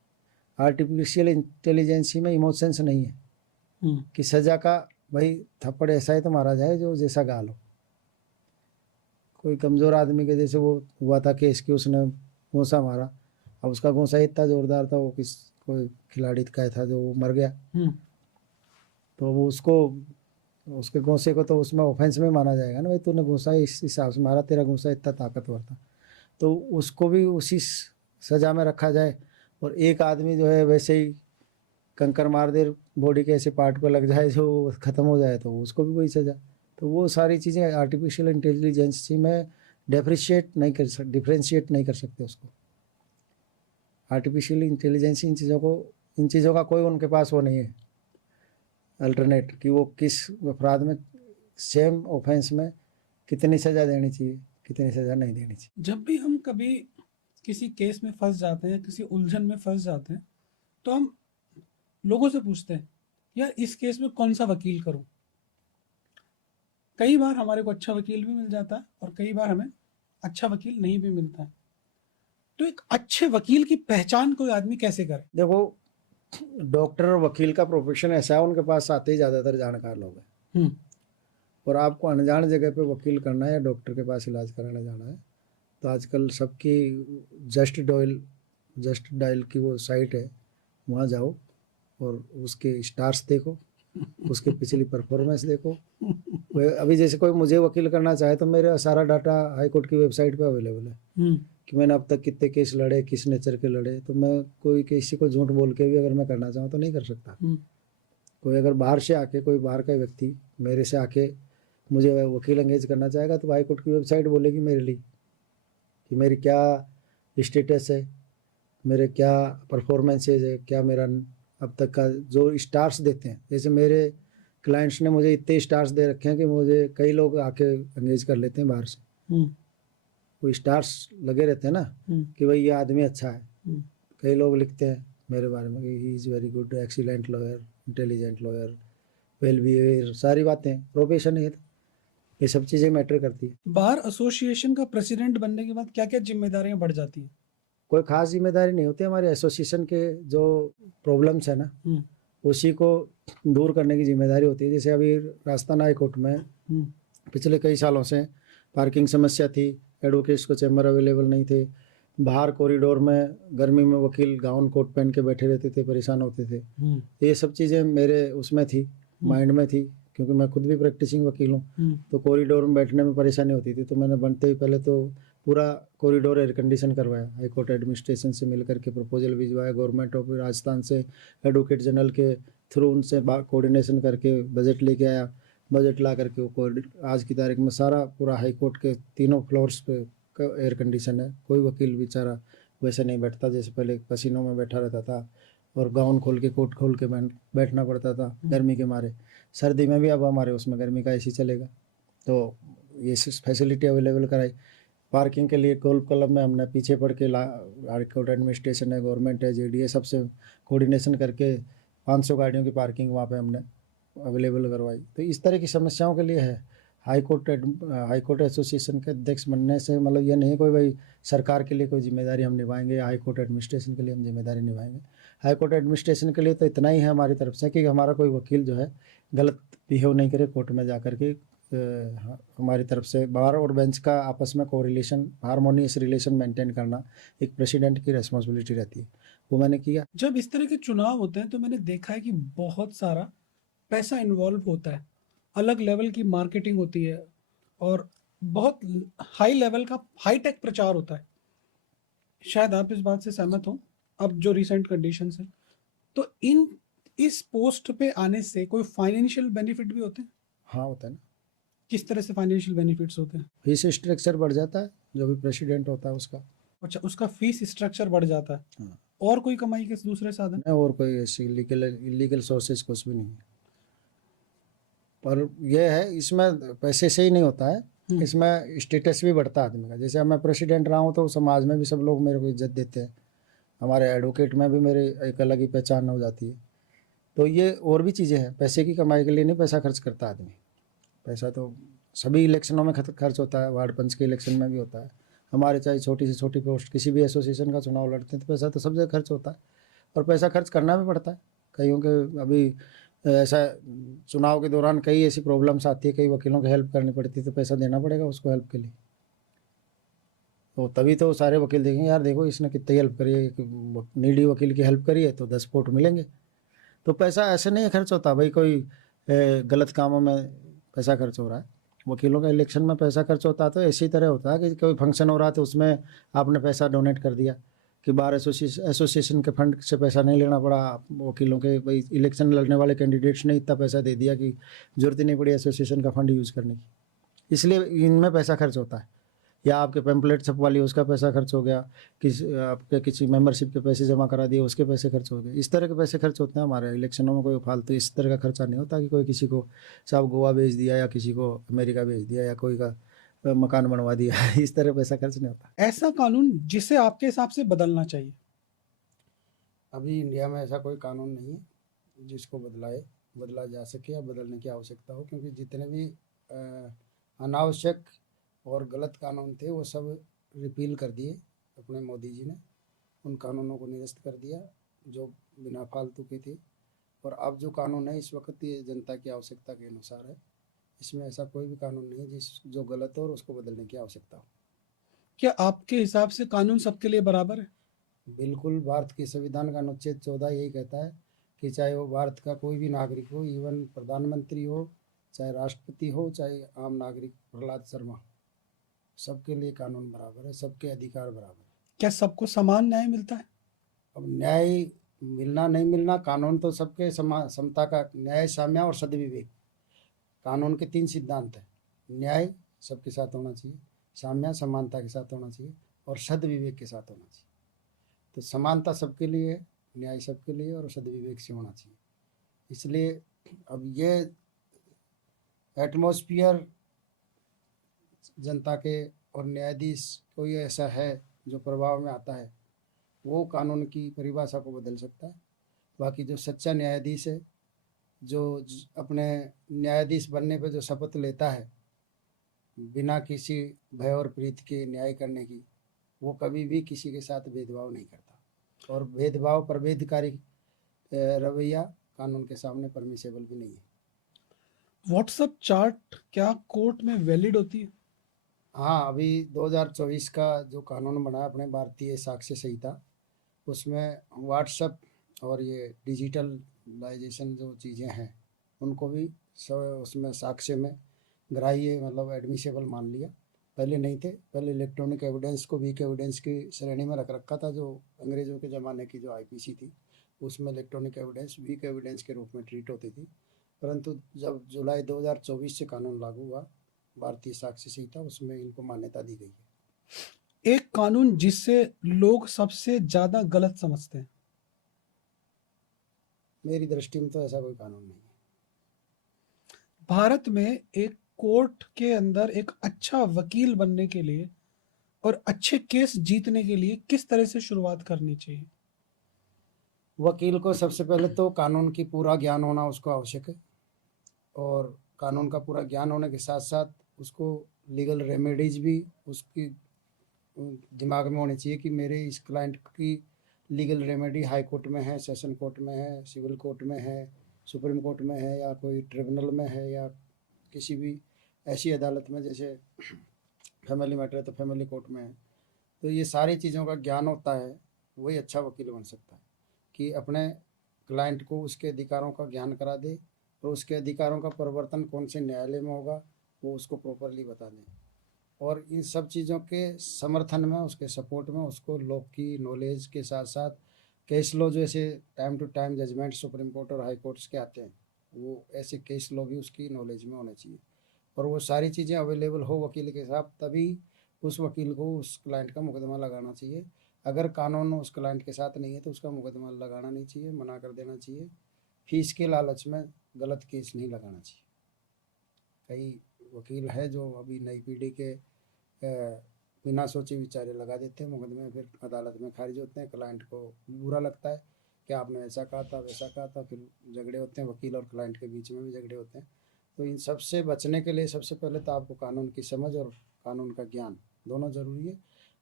आर्टिफिशियल इंटेलिजेंसी में इमोशंस नहीं है कि सज़ा का भाई थप्पड़ ऐसा ही तो मारा जाए जो जैसा गाल हो। कोई कमज़ोर आदमी के जैसे वो हुआ था केस कि उसने घूंसा मारा, अब उसका घूंसा इतना ज़ोरदार था, वो किस कोई खिलाड़ी का था जो वो मर गया, तो वो उसको उसके घूंसे को तो उसमें ऑफेंस में माना जाएगा ना, भाई तूने घूंसा इस हिसाब से मारा, तेरा घूंसा इतना ताकतवर था, तो उसको भी उसी सज़ा में रखा जाए। और एक आदमी जो है वैसे ही कंकर मार दे, बॉडी के ऐसे पार्ट पर लग जाए जो ख़त्म हो जाए, तो उसको भी वही सज़ा। तो वो सारी चीज़ें आर्टिफिशियल इंटेलिजेंसी में डिफ्रेंशिएट नहीं कर सकते उसको। आर्टिफिशियल इंटेलिजेंस इन चीज़ों का कोई उनके पास वो नहीं है अल्टरनेट, कि वो किस अपराध में सेम ऑफेंस में कितनी सज़ा देनी चाहिए, कितनी सज़ा नहीं देनी चाहिए। जब भी हम कभी किसी केस में फंस जाते हैं, किसी उलझन में फंस जाते हैं, तो हम लोगों से पूछते हैं यार इस केस में कौन सा वकील करूं। कई बार हमारे को अच्छा वकील भी मिल जाता है और कई बार हमें अच्छा वकील नहीं भी मिलता है। तो एक अच्छे वकील की पहचान कोई आदमी कैसे करे? देखो, डॉक्टर और वकील का प्रोफेशन ऐसा है, उनके पास आते ही ज़्यादातर जानकार लोग हैं। और आपको अनजान जगह पे वकील करना है या डॉक्टर के पास इलाज कराने जाना है, तो आजकल सबकी जस्ट डायल की वो साइट है, वहाँ जाओ और उसके स्टार्स देखो, उसके पिछली परफॉर्मेंस देखो। अभी जैसे कोई मुझे वकील करना चाहे तो मेरा सारा डाटा हाई कोर्ट की वेबसाइट पे अवेलेबल है कि मैंने अब तक कितने केस लड़े, किस नेचर के लड़े। तो मैं कोई किसी को झूठ बोल के भी अगर मैं करना चाहूँ तो नहीं कर सकता। कोई अगर बाहर से आके, कोई बाहर का व्यक्ति मेरे से आके मुझे वकील एंगेज करना चाहेगा तो हाई कोर्ट की वेबसाइट बोलेगी मेरे लिए कि मेरी क्या स्टेटस है, मेरे क्या परफॉर्मेंसेज है, क्या मेरा अब तक का जो स्टार्स देते हैं। जैसे मेरे क्लाइंट्स ने मुझे इतने स्टार्स दे रखे हैं कि मुझे कई लोग आके एंगेज कर लेते हैं बाहर से। वो स्टार्स लगे रहते हैं ना कि भाई ये आदमी अच्छा है। कई लोग लिखते हैं मेरे बारे में कि he is very good, excellent lawyer, intelligent lawyer, well behaviour, सारी बातें, प्रोफेशन है, ये सब चीज़ें मैटर करती है। बार एसोसिएशन का प्रेसिडेंट बनने के बाद क्या क्या जिम्मेदारियां बढ़ जाती हैं? कोई खास जिम्मेदारी नहीं होती। हमारे एसोसिएशन के जो प्रॉब्लम्स है ना, उसी को दूर करने की जिम्मेदारी होती है। जैसे अभी राजस्थान हाई कोर्ट में पिछले कई सालों से पार्किंग समस्या थी, एडवोकेट्स को चैम्बर अवेलेबल नहीं थे, बाहर कॉरिडोर में गर्मी में वकील गाउन कोट पहन के बैठे रहते थे, परेशान होते थे। ये सब चीज़ें मेरे उसमें थी, माइंड में थी, क्योंकि मैं खुद भी प्रैक्टिसिंग वकील हूँ। तो कॉरिडोर में बैठने में परेशानी होती थी, तो मैंने बनते ही पहले तो पूरा कॉरिडोर एयर कंडीशन करवाया। हाई कोर्ट एडमिनिस्ट्रेशन से मिल करके प्रपोजल भिजवाया, गवर्नमेंट ऑफ राजस्थान से एडवोकेट जनरल के थ्रू उनसे कोऑर्डिनेशन करके बजट लेके आया। बजट ला करके वो आज की तारीख में सारा पूरा हाई कोर्ट के 3 फ्लोर्स पे एयर कंडीशन है। कोई वकील बेचारा वैसे नहीं बैठता जैसे पहले पसीनों में बैठा रहता था और गाउन खोल के, कोट खोल के बैठना पड़ता था गर्मी के मारे। सर्दी में भी अब हमारे उसमें गर्मी का एसी चलेगा, तो ये फैसिलिटी अवेलेबल कराई। पार्किंग के लिए गोल्फ क्लब में हमने पीछे पड़ के हाई कोर्ट एडमिनिस्ट्रेशन है, गवर्नमेंट है, जेडीए, सबसे कोऑर्डिनेशन करके 500 गाड़ियों की पार्किंग वहाँ पे हमने अवेलेबल करवाई। तो इस तरह की समस्याओं के लिए है। हाई कोर्ट एसोसिएशन के अध्यक्ष बनने से मतलब ये नहीं कोई भाई सरकार के लिए कोई जिम्मेदारी हम निभाएंगे या हाई कोर्ट एडमिनिस्ट्रेशन के लिए हम जिम्मेदारी निभाएंगे। हाई कोर्ट एडमिनिस्ट्रेशन के लिए तो इतना ही है हमारी तरफ से कि हमारा कोई वकील जो है गलत बिहेव नहीं करे कोर्ट में जा कर के। हमारी तरफ से बार और बेंच का आपस में कोरिलेशन, हारमोनियस रिलेशन मेंटेन करना एक प्रेसिडेंट की रिस्पॉन्सिबिलिटी रहती है, वो मैंने किया। जब इस तरह के चुनाव होते हैं तो मैंने देखा है कि बहुत सारा पैसा इन्वॉल्व होता है, अलग लेवल की मार्केटिंग होती है और बहुत हाई लेवल का हाई टेक प्रचार होता है। शायद आप इस बात से सहमत हो, अब जो रिसेंट कंडीशंस है, तो इन इस पोस्ट पे आने से कोई फाइनेंशियल बेनिफिट भी होते हैं? हाँ होता है ना, किस तरह से फाइनेंशियल बेनिफिट्स होते हैं? फीस स्ट्रक्चर बढ़ जाता है, जो भी प्रेसिडेंट होता है उसका। अच्छा, उसका फीस स्ट्रक्चर बढ़ जाता है। हाँ, और कोई कमाई के दूसरे साधन? नहीं और कोई ऐसी इलीगल इलीगल सोर्सेज कुछ भी नहीं है। पर यह है, इसमें पैसे से ही नहीं होता है, हम्म। इसमें स्टेटस भी बढ़ता है आदमी का। जैसे अब मैं प्रेसिडेंट रहा हूँ तो समाज में भी सब लोग मेरे को इज्जत देते हैं, हमारे एडवोकेट में भी मेरी एक अलग ही पहचान हो जाती है। तो ये और भी चीज़ें हैं, पैसे की कमाई के लिए नहीं पैसा खर्च करता आदमी। पैसा तो सभी इलेक्शनों में खर्च होता है, वार्ड पंच के इलेक्शन में भी होता है, हमारे चाहे छोटी से छोटी पोस्ट किसी भी एसोसिएशन का चुनाव लड़ते हैं तो पैसा तो सब जगह खर्च होता है, और पैसा खर्च करना भी पड़ता है। कईयों के अभी ऐसा चुनाव के दौरान कई ऐसी प्रॉब्लम्स आती है, कई वकीलों की हेल्प करनी पड़ती है, तो पैसा देना पड़ेगा उसको हेल्प के लिए। तो तभी तो सारे वकील देखेंगे यार देखो इसने कितनी हेल्प करी है, नीडी वकील की हेल्प करी है तो 10 वोट मिलेंगे। तो पैसा ऐसे नहीं खर्च होता भाई कोई गलत कामों में पैसा खर्च हो रहा है। वकीलों का इलेक्शन में पैसा खर्च होता है तो इसी तरह होता है कि कोई फंक्शन हो रहा है तो उसमें आपने पैसा डोनेट कर दिया, कि बार एसोसिएशन के फंड से पैसा नहीं लेना पड़ा वकीलों के, भाई इलेक्शन लड़ने वाले कैंडिडेट्स ने इतना पैसा दे दिया कि जरूरत ही नहीं पड़ी एसोसिएशन का फंड यूज़ करने की, इसलिए इनमें पैसा खर्च होता है। या आपके पैम्पलेट छपवा लिए उसका पैसा खर्च हो गया, आपके किसी मेंबरशिप के पैसे जमा करा दिए उसके पैसे खर्च हो गए, इस तरह के पैसे खर्च होते हैं हमारे इलेक्शनों में। कोई फालतू इस तरह का खर्चा नहीं होता कि कोई किसी को साहब गोवा भेज दिया या किसी को अमेरिका भेज दिया या कोई का मकान बनवा दिया इस तरह पैसा खर्च नहीं होता। ऐसा कानून जिसे आपके हिसाब से बदलना चाहिए? अभी इंडिया में ऐसा कोई कानून नहीं है जिसको बदला जा सके या बदलने की आवश्यकता हो, क्योंकि जितने भी अनावश्यक और गलत कानून थे वो सब रिपील कर दिए अपने मोदी जी ने, उन कानूनों को निरस्त कर दिया जो बिना फालतू के थे। और अब जो कानून है इस वक्त ये जनता की आवश्यकता के अनुसार है, इसमें ऐसा कोई भी कानून नहीं है जो गलत हो और उसको बदलने की आवश्यकता हो। क्या आपके हिसाब से कानून सबके लिए बराबर है? बिल्कुल, भारत के संविधान का अनुच्छेद 14 यही कहता है कि चाहे वो भारत का कोई भी नागरिक हो, इवन प्रधानमंत्री हो, चाहे राष्ट्रपति हो, चाहे आम नागरिक प्रहलाद शर्मा, सबके लिए कानून बराबर है, सबके अधिकार बराबर है। क्या सबको समान न्याय मिलता है? अब न्याय मिलना नहीं मिलना, कानून तो सबके समता का, न्याय, साम्य और सद्विवेक, कानून के 3 सिद्धांत हैं। न्याय सबके साथ होना चाहिए, साम्य समानता के साथ होना चाहिए, और सद्विवेक के साथ होना चाहिए। तो समानता सबके लिए है, न्याय सबके लिए, और सद्विवेक से होना चाहिए। इसलिए अब ये एटमॉस्फियर जनता के और न्यायाधीश कोई ऐसा है जो प्रभाव में आता है, वो कानून की परिभाषा को बदल सकता है। बाकी जो सच्चा न्यायाधीश है, जो अपने न्यायाधीश बनने पर जो शपथ लेता है बिना किसी भय और प्रीति के न्याय करने की, वो कभी भी किसी के साथ भेदभाव नहीं करता, और भेदभाव प्रभेदकारी रवैया कानून के सामने परमिसेबल भी नहीं है। व्हाट्सएप चार्ट क्या कोर्ट में वैलिड होती है? हाँ, अभी 2024 का जो कानून बना अपने भारतीय साक्ष्य संहिता, उसमें व्हाट्सएप और ये डिजिटलाइजेशन जो चीज़ें हैं उनको भी उसमें साक्ष्य में ग्राह्य मतलब एडमिसेबल मान लिया। पहले नहीं थे, पहले इलेक्ट्रॉनिक एविडेंस को वीक एविडेंस की श्रेणी में रख रखा था, जो अंग्रेज़ों के ज़माने की जो आईपीसी थी उसमें इलेक्ट्रॉनिक एविडेंस वीक एविडेंस के रूप में ट्रीट होती थी। परंतु जब जुलाई 2024 से कानून लागू हुआ भारतीय साक्ष्य संहिता, उसमें इनको मान्यता दी गई है। एक कानून जिससे लोग सबसे ज्यादा गलत समझते हैं? मेरी दृष्टि में तो ऐसा कोई कानून नहीं है। भारत में एक कोर्ट के अंदर एक अच्छा वकील बनने के लिए और अच्छे केस जीतने के लिए किस तरह से शुरुआत करनी चाहिए? वकील को सबसे पहले तो कानून की पूरा ज्ञान होना उसको आवश्यक है, और कानून का पूरा ज्ञान होने के साथ साथ उसको लीगल रेमेडीज भी उसकी दिमाग में होनी चाहिए कि मेरे इस क्लाइंट की लीगल रेमेडी हाई कोर्ट में है, सेशन कोर्ट में है, सिविल कोर्ट में है, सुप्रीम कोर्ट में है, या कोई ट्रिब्यूनल में है, या किसी भी ऐसी अदालत में, जैसे फैमिली मैटर है तो फैमिली कोर्ट में है। तो ये सारी चीज़ों का ज्ञान होता है, वही अच्छा वकील बन सकता है कि अपने क्लाइंट को उसके अधिकारों का ज्ञान करा दे, और उसके अधिकारों का परिवर्तन कौन से न्यायालय में होगा वो उसको प्रॉपरली बता दें, और इन सब चीज़ों के समर्थन में, उसके सपोर्ट में उसको लॉ की नॉलेज के साथ साथ केस लॉ जो ऐसे time to time judgement Supreme Court और हाई कोर्ट्स के आते हैं, वो ऐसे केस लॉ भी उसकी नॉलेज में होने चाहिए, और वो सारी चीज़ें अवेलेबल हो वकील के साथ, तभी उस वकील को उस क्लाइंट का मुकदमा लगाना चाहिए। अगर कानून उस क्लाइंट के साथ नहीं है तो उसका मुकदमा लगाना नहीं चाहिए, मना कर देना चाहिए। फीस के लालच में गलत केस नहीं लगाना चाहिए। कई वकील है जो अभी नई पीढ़ी के बिना सोचे विचारे लगा देते हैं मुकदमे, फिर अदालत में खारिज होते हैं, क्लाइंट को बुरा लगता है कि आपने ऐसा कहा था वैसा कहा था, फिर झगड़े होते हैं, वकील और क्लाइंट के बीच में भी झगड़े होते हैं। तो इन सब से बचने के लिए सबसे पहले तो आपको कानून की समझ और कानून का ज्ञान दोनों ज़रूरी है,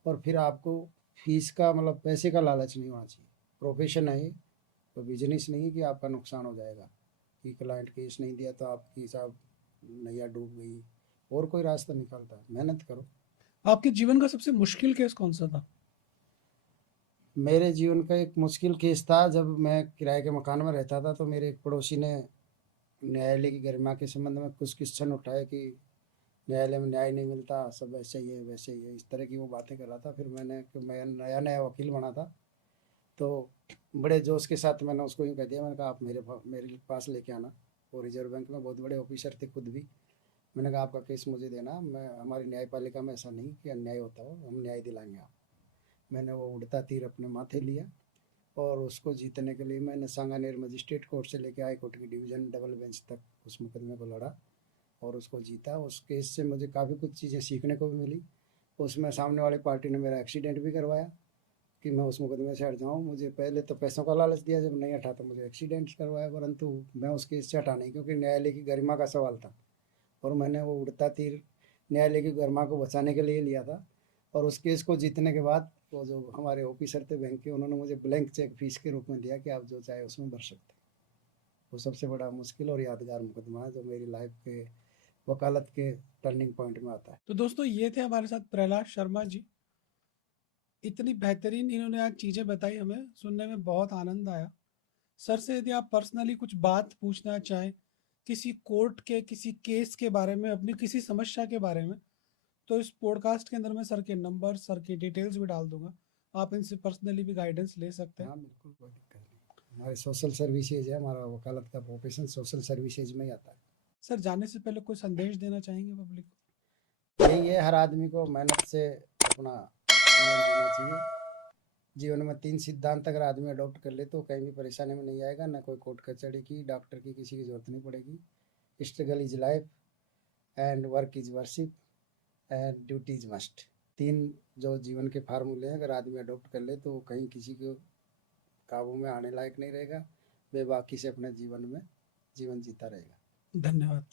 और फिर आपको फीस का मतलब पैसे का लालच नहीं होना चाहिए। प्रोफेशन है ये, तो बिजनेस नहीं है कि आपका नुकसान हो जाएगा, कि क्लाइंट केस नहीं दिया तो आपकी साहब नैया डूब गई, और कोई रास्ता निकलता है, मेहनत करो। आपके जीवन का सबसे मुश्किल केस कौन सा था? मेरे जीवन का एक मुश्किल केस था, जब मैं किराए के मकान में रहता था, तो मेरे एक पड़ोसी ने न्यायालय की गरिमा के संबंध में कुछ क्वेश्चन उठाए कि न्यायालय में न्याय नहीं मिलता, सब ऐसे ही है वैसे ही है, इस तरह की वो बातें कर रहा था। फिर मैं नया नया वकील बना था, तो बड़े जोश के साथ मैंने उसको यूँ कह दिया, मैंने कहा आप मेरे पास लेके आना। वो रिजर्व बैंक में बहुत बड़े ऑफिसर थे खुद भी। मैंने कहा आपका केस मुझे देना, मैं हमारी न्यायपालिका में ऐसा नहीं कि अन्याय होता हो, हम न्याय दिलाएंगे आप। मैंने वो उड़ता तीर अपने माथे लिया, और उसको जीतने के लिए मैंने सांगानेर मजिस्ट्रेट कोर्ट से लेकर हाई कोर्ट की डिवीज़न डबल बेंच तक उस मुकदमे को लड़ा, और उसको जीता। उस केस से मुझे काफ़ी कुछ चीज़ें सीखने को भी मिली। उसमें सामने वाली पार्टी ने मेरा एक्सीडेंट भी करवाया कि मैं उस मुकदमे से हट जाऊँ। मुझे पहले तो पैसों का लालच दिया, जब नहीं हटा तो मुझे एक्सीडेंट करवाया, परंतु मैं उस केस से हटा नहीं, क्योंकि न्यायालय की गरिमा का सवाल था, और मैंने वो उड़ता तीर न्यायालय की गरिमा को बचाने के लिए लिया था। और उस केस को जीतने के बाद वो जो हमारे ऑफिसर थे बैंक के, उन्होंने मुझे ब्लैंक चेक फीस के रूप में दिया कि आप जो चाहे उसमें भर सकते हैं। वो सबसे बड़ा मुश्किल और यादगार मुकदमा है जो मेरी लाइफ के वकालत के टर्निंग पॉइंट में आता है। तो दोस्तों, ये थे हमारे साथ प्रहलाद शर्मा जी। इतनी बेहतरीन इन्होंने आज चीज़ें बताई, हमें सुनने में बहुत आनंद आया। सर से यदि आप पर्सनली कुछ बात पूछना चाहें, किसी कोर्ट के किसी केस के बारे में, अपनी किसी समस्या के बारे में, तो इस पॉडकास्ट के अंदर मैं सर के नंबर, सर की डिटेल्स भी डाल दूंगा। आप इनसे पर्सनली भी गाइडेंस ले सकते हैं। हाँ बिल्कुल, कोई दिक्कत नहीं। हमारे सोशल सर्विसेज है, हमारा वकालत का प्रोफेशन सोशल सर्विसेज में ही आता है। सर, जाने से पहले कोई संदेश देना चाहेंगे पब्लिक को? यही है, हर आदमी को मेहनत से अपना जीवन जीना चाहिए। जीवन में 3 सिद्धांत अगर आदमी अडॉप्ट कर ले तो कहीं भी परेशानी में नहीं आएगा, ना कोई कोर्ट कचहरी की, डॉक्टर की, किसी की ज़रूरत नहीं पड़ेगी। Struggle is life and work is worship and duty is must. 3 जो जीवन के फार्मूले हैं, अगर आदमी अडॉप्ट कर ले तो वो कहीं किसी को काबू में आने लायक नहीं रहेगा, बेबाकी से अपने जीवन में जीवन जीता रहेगा। धन्यवाद।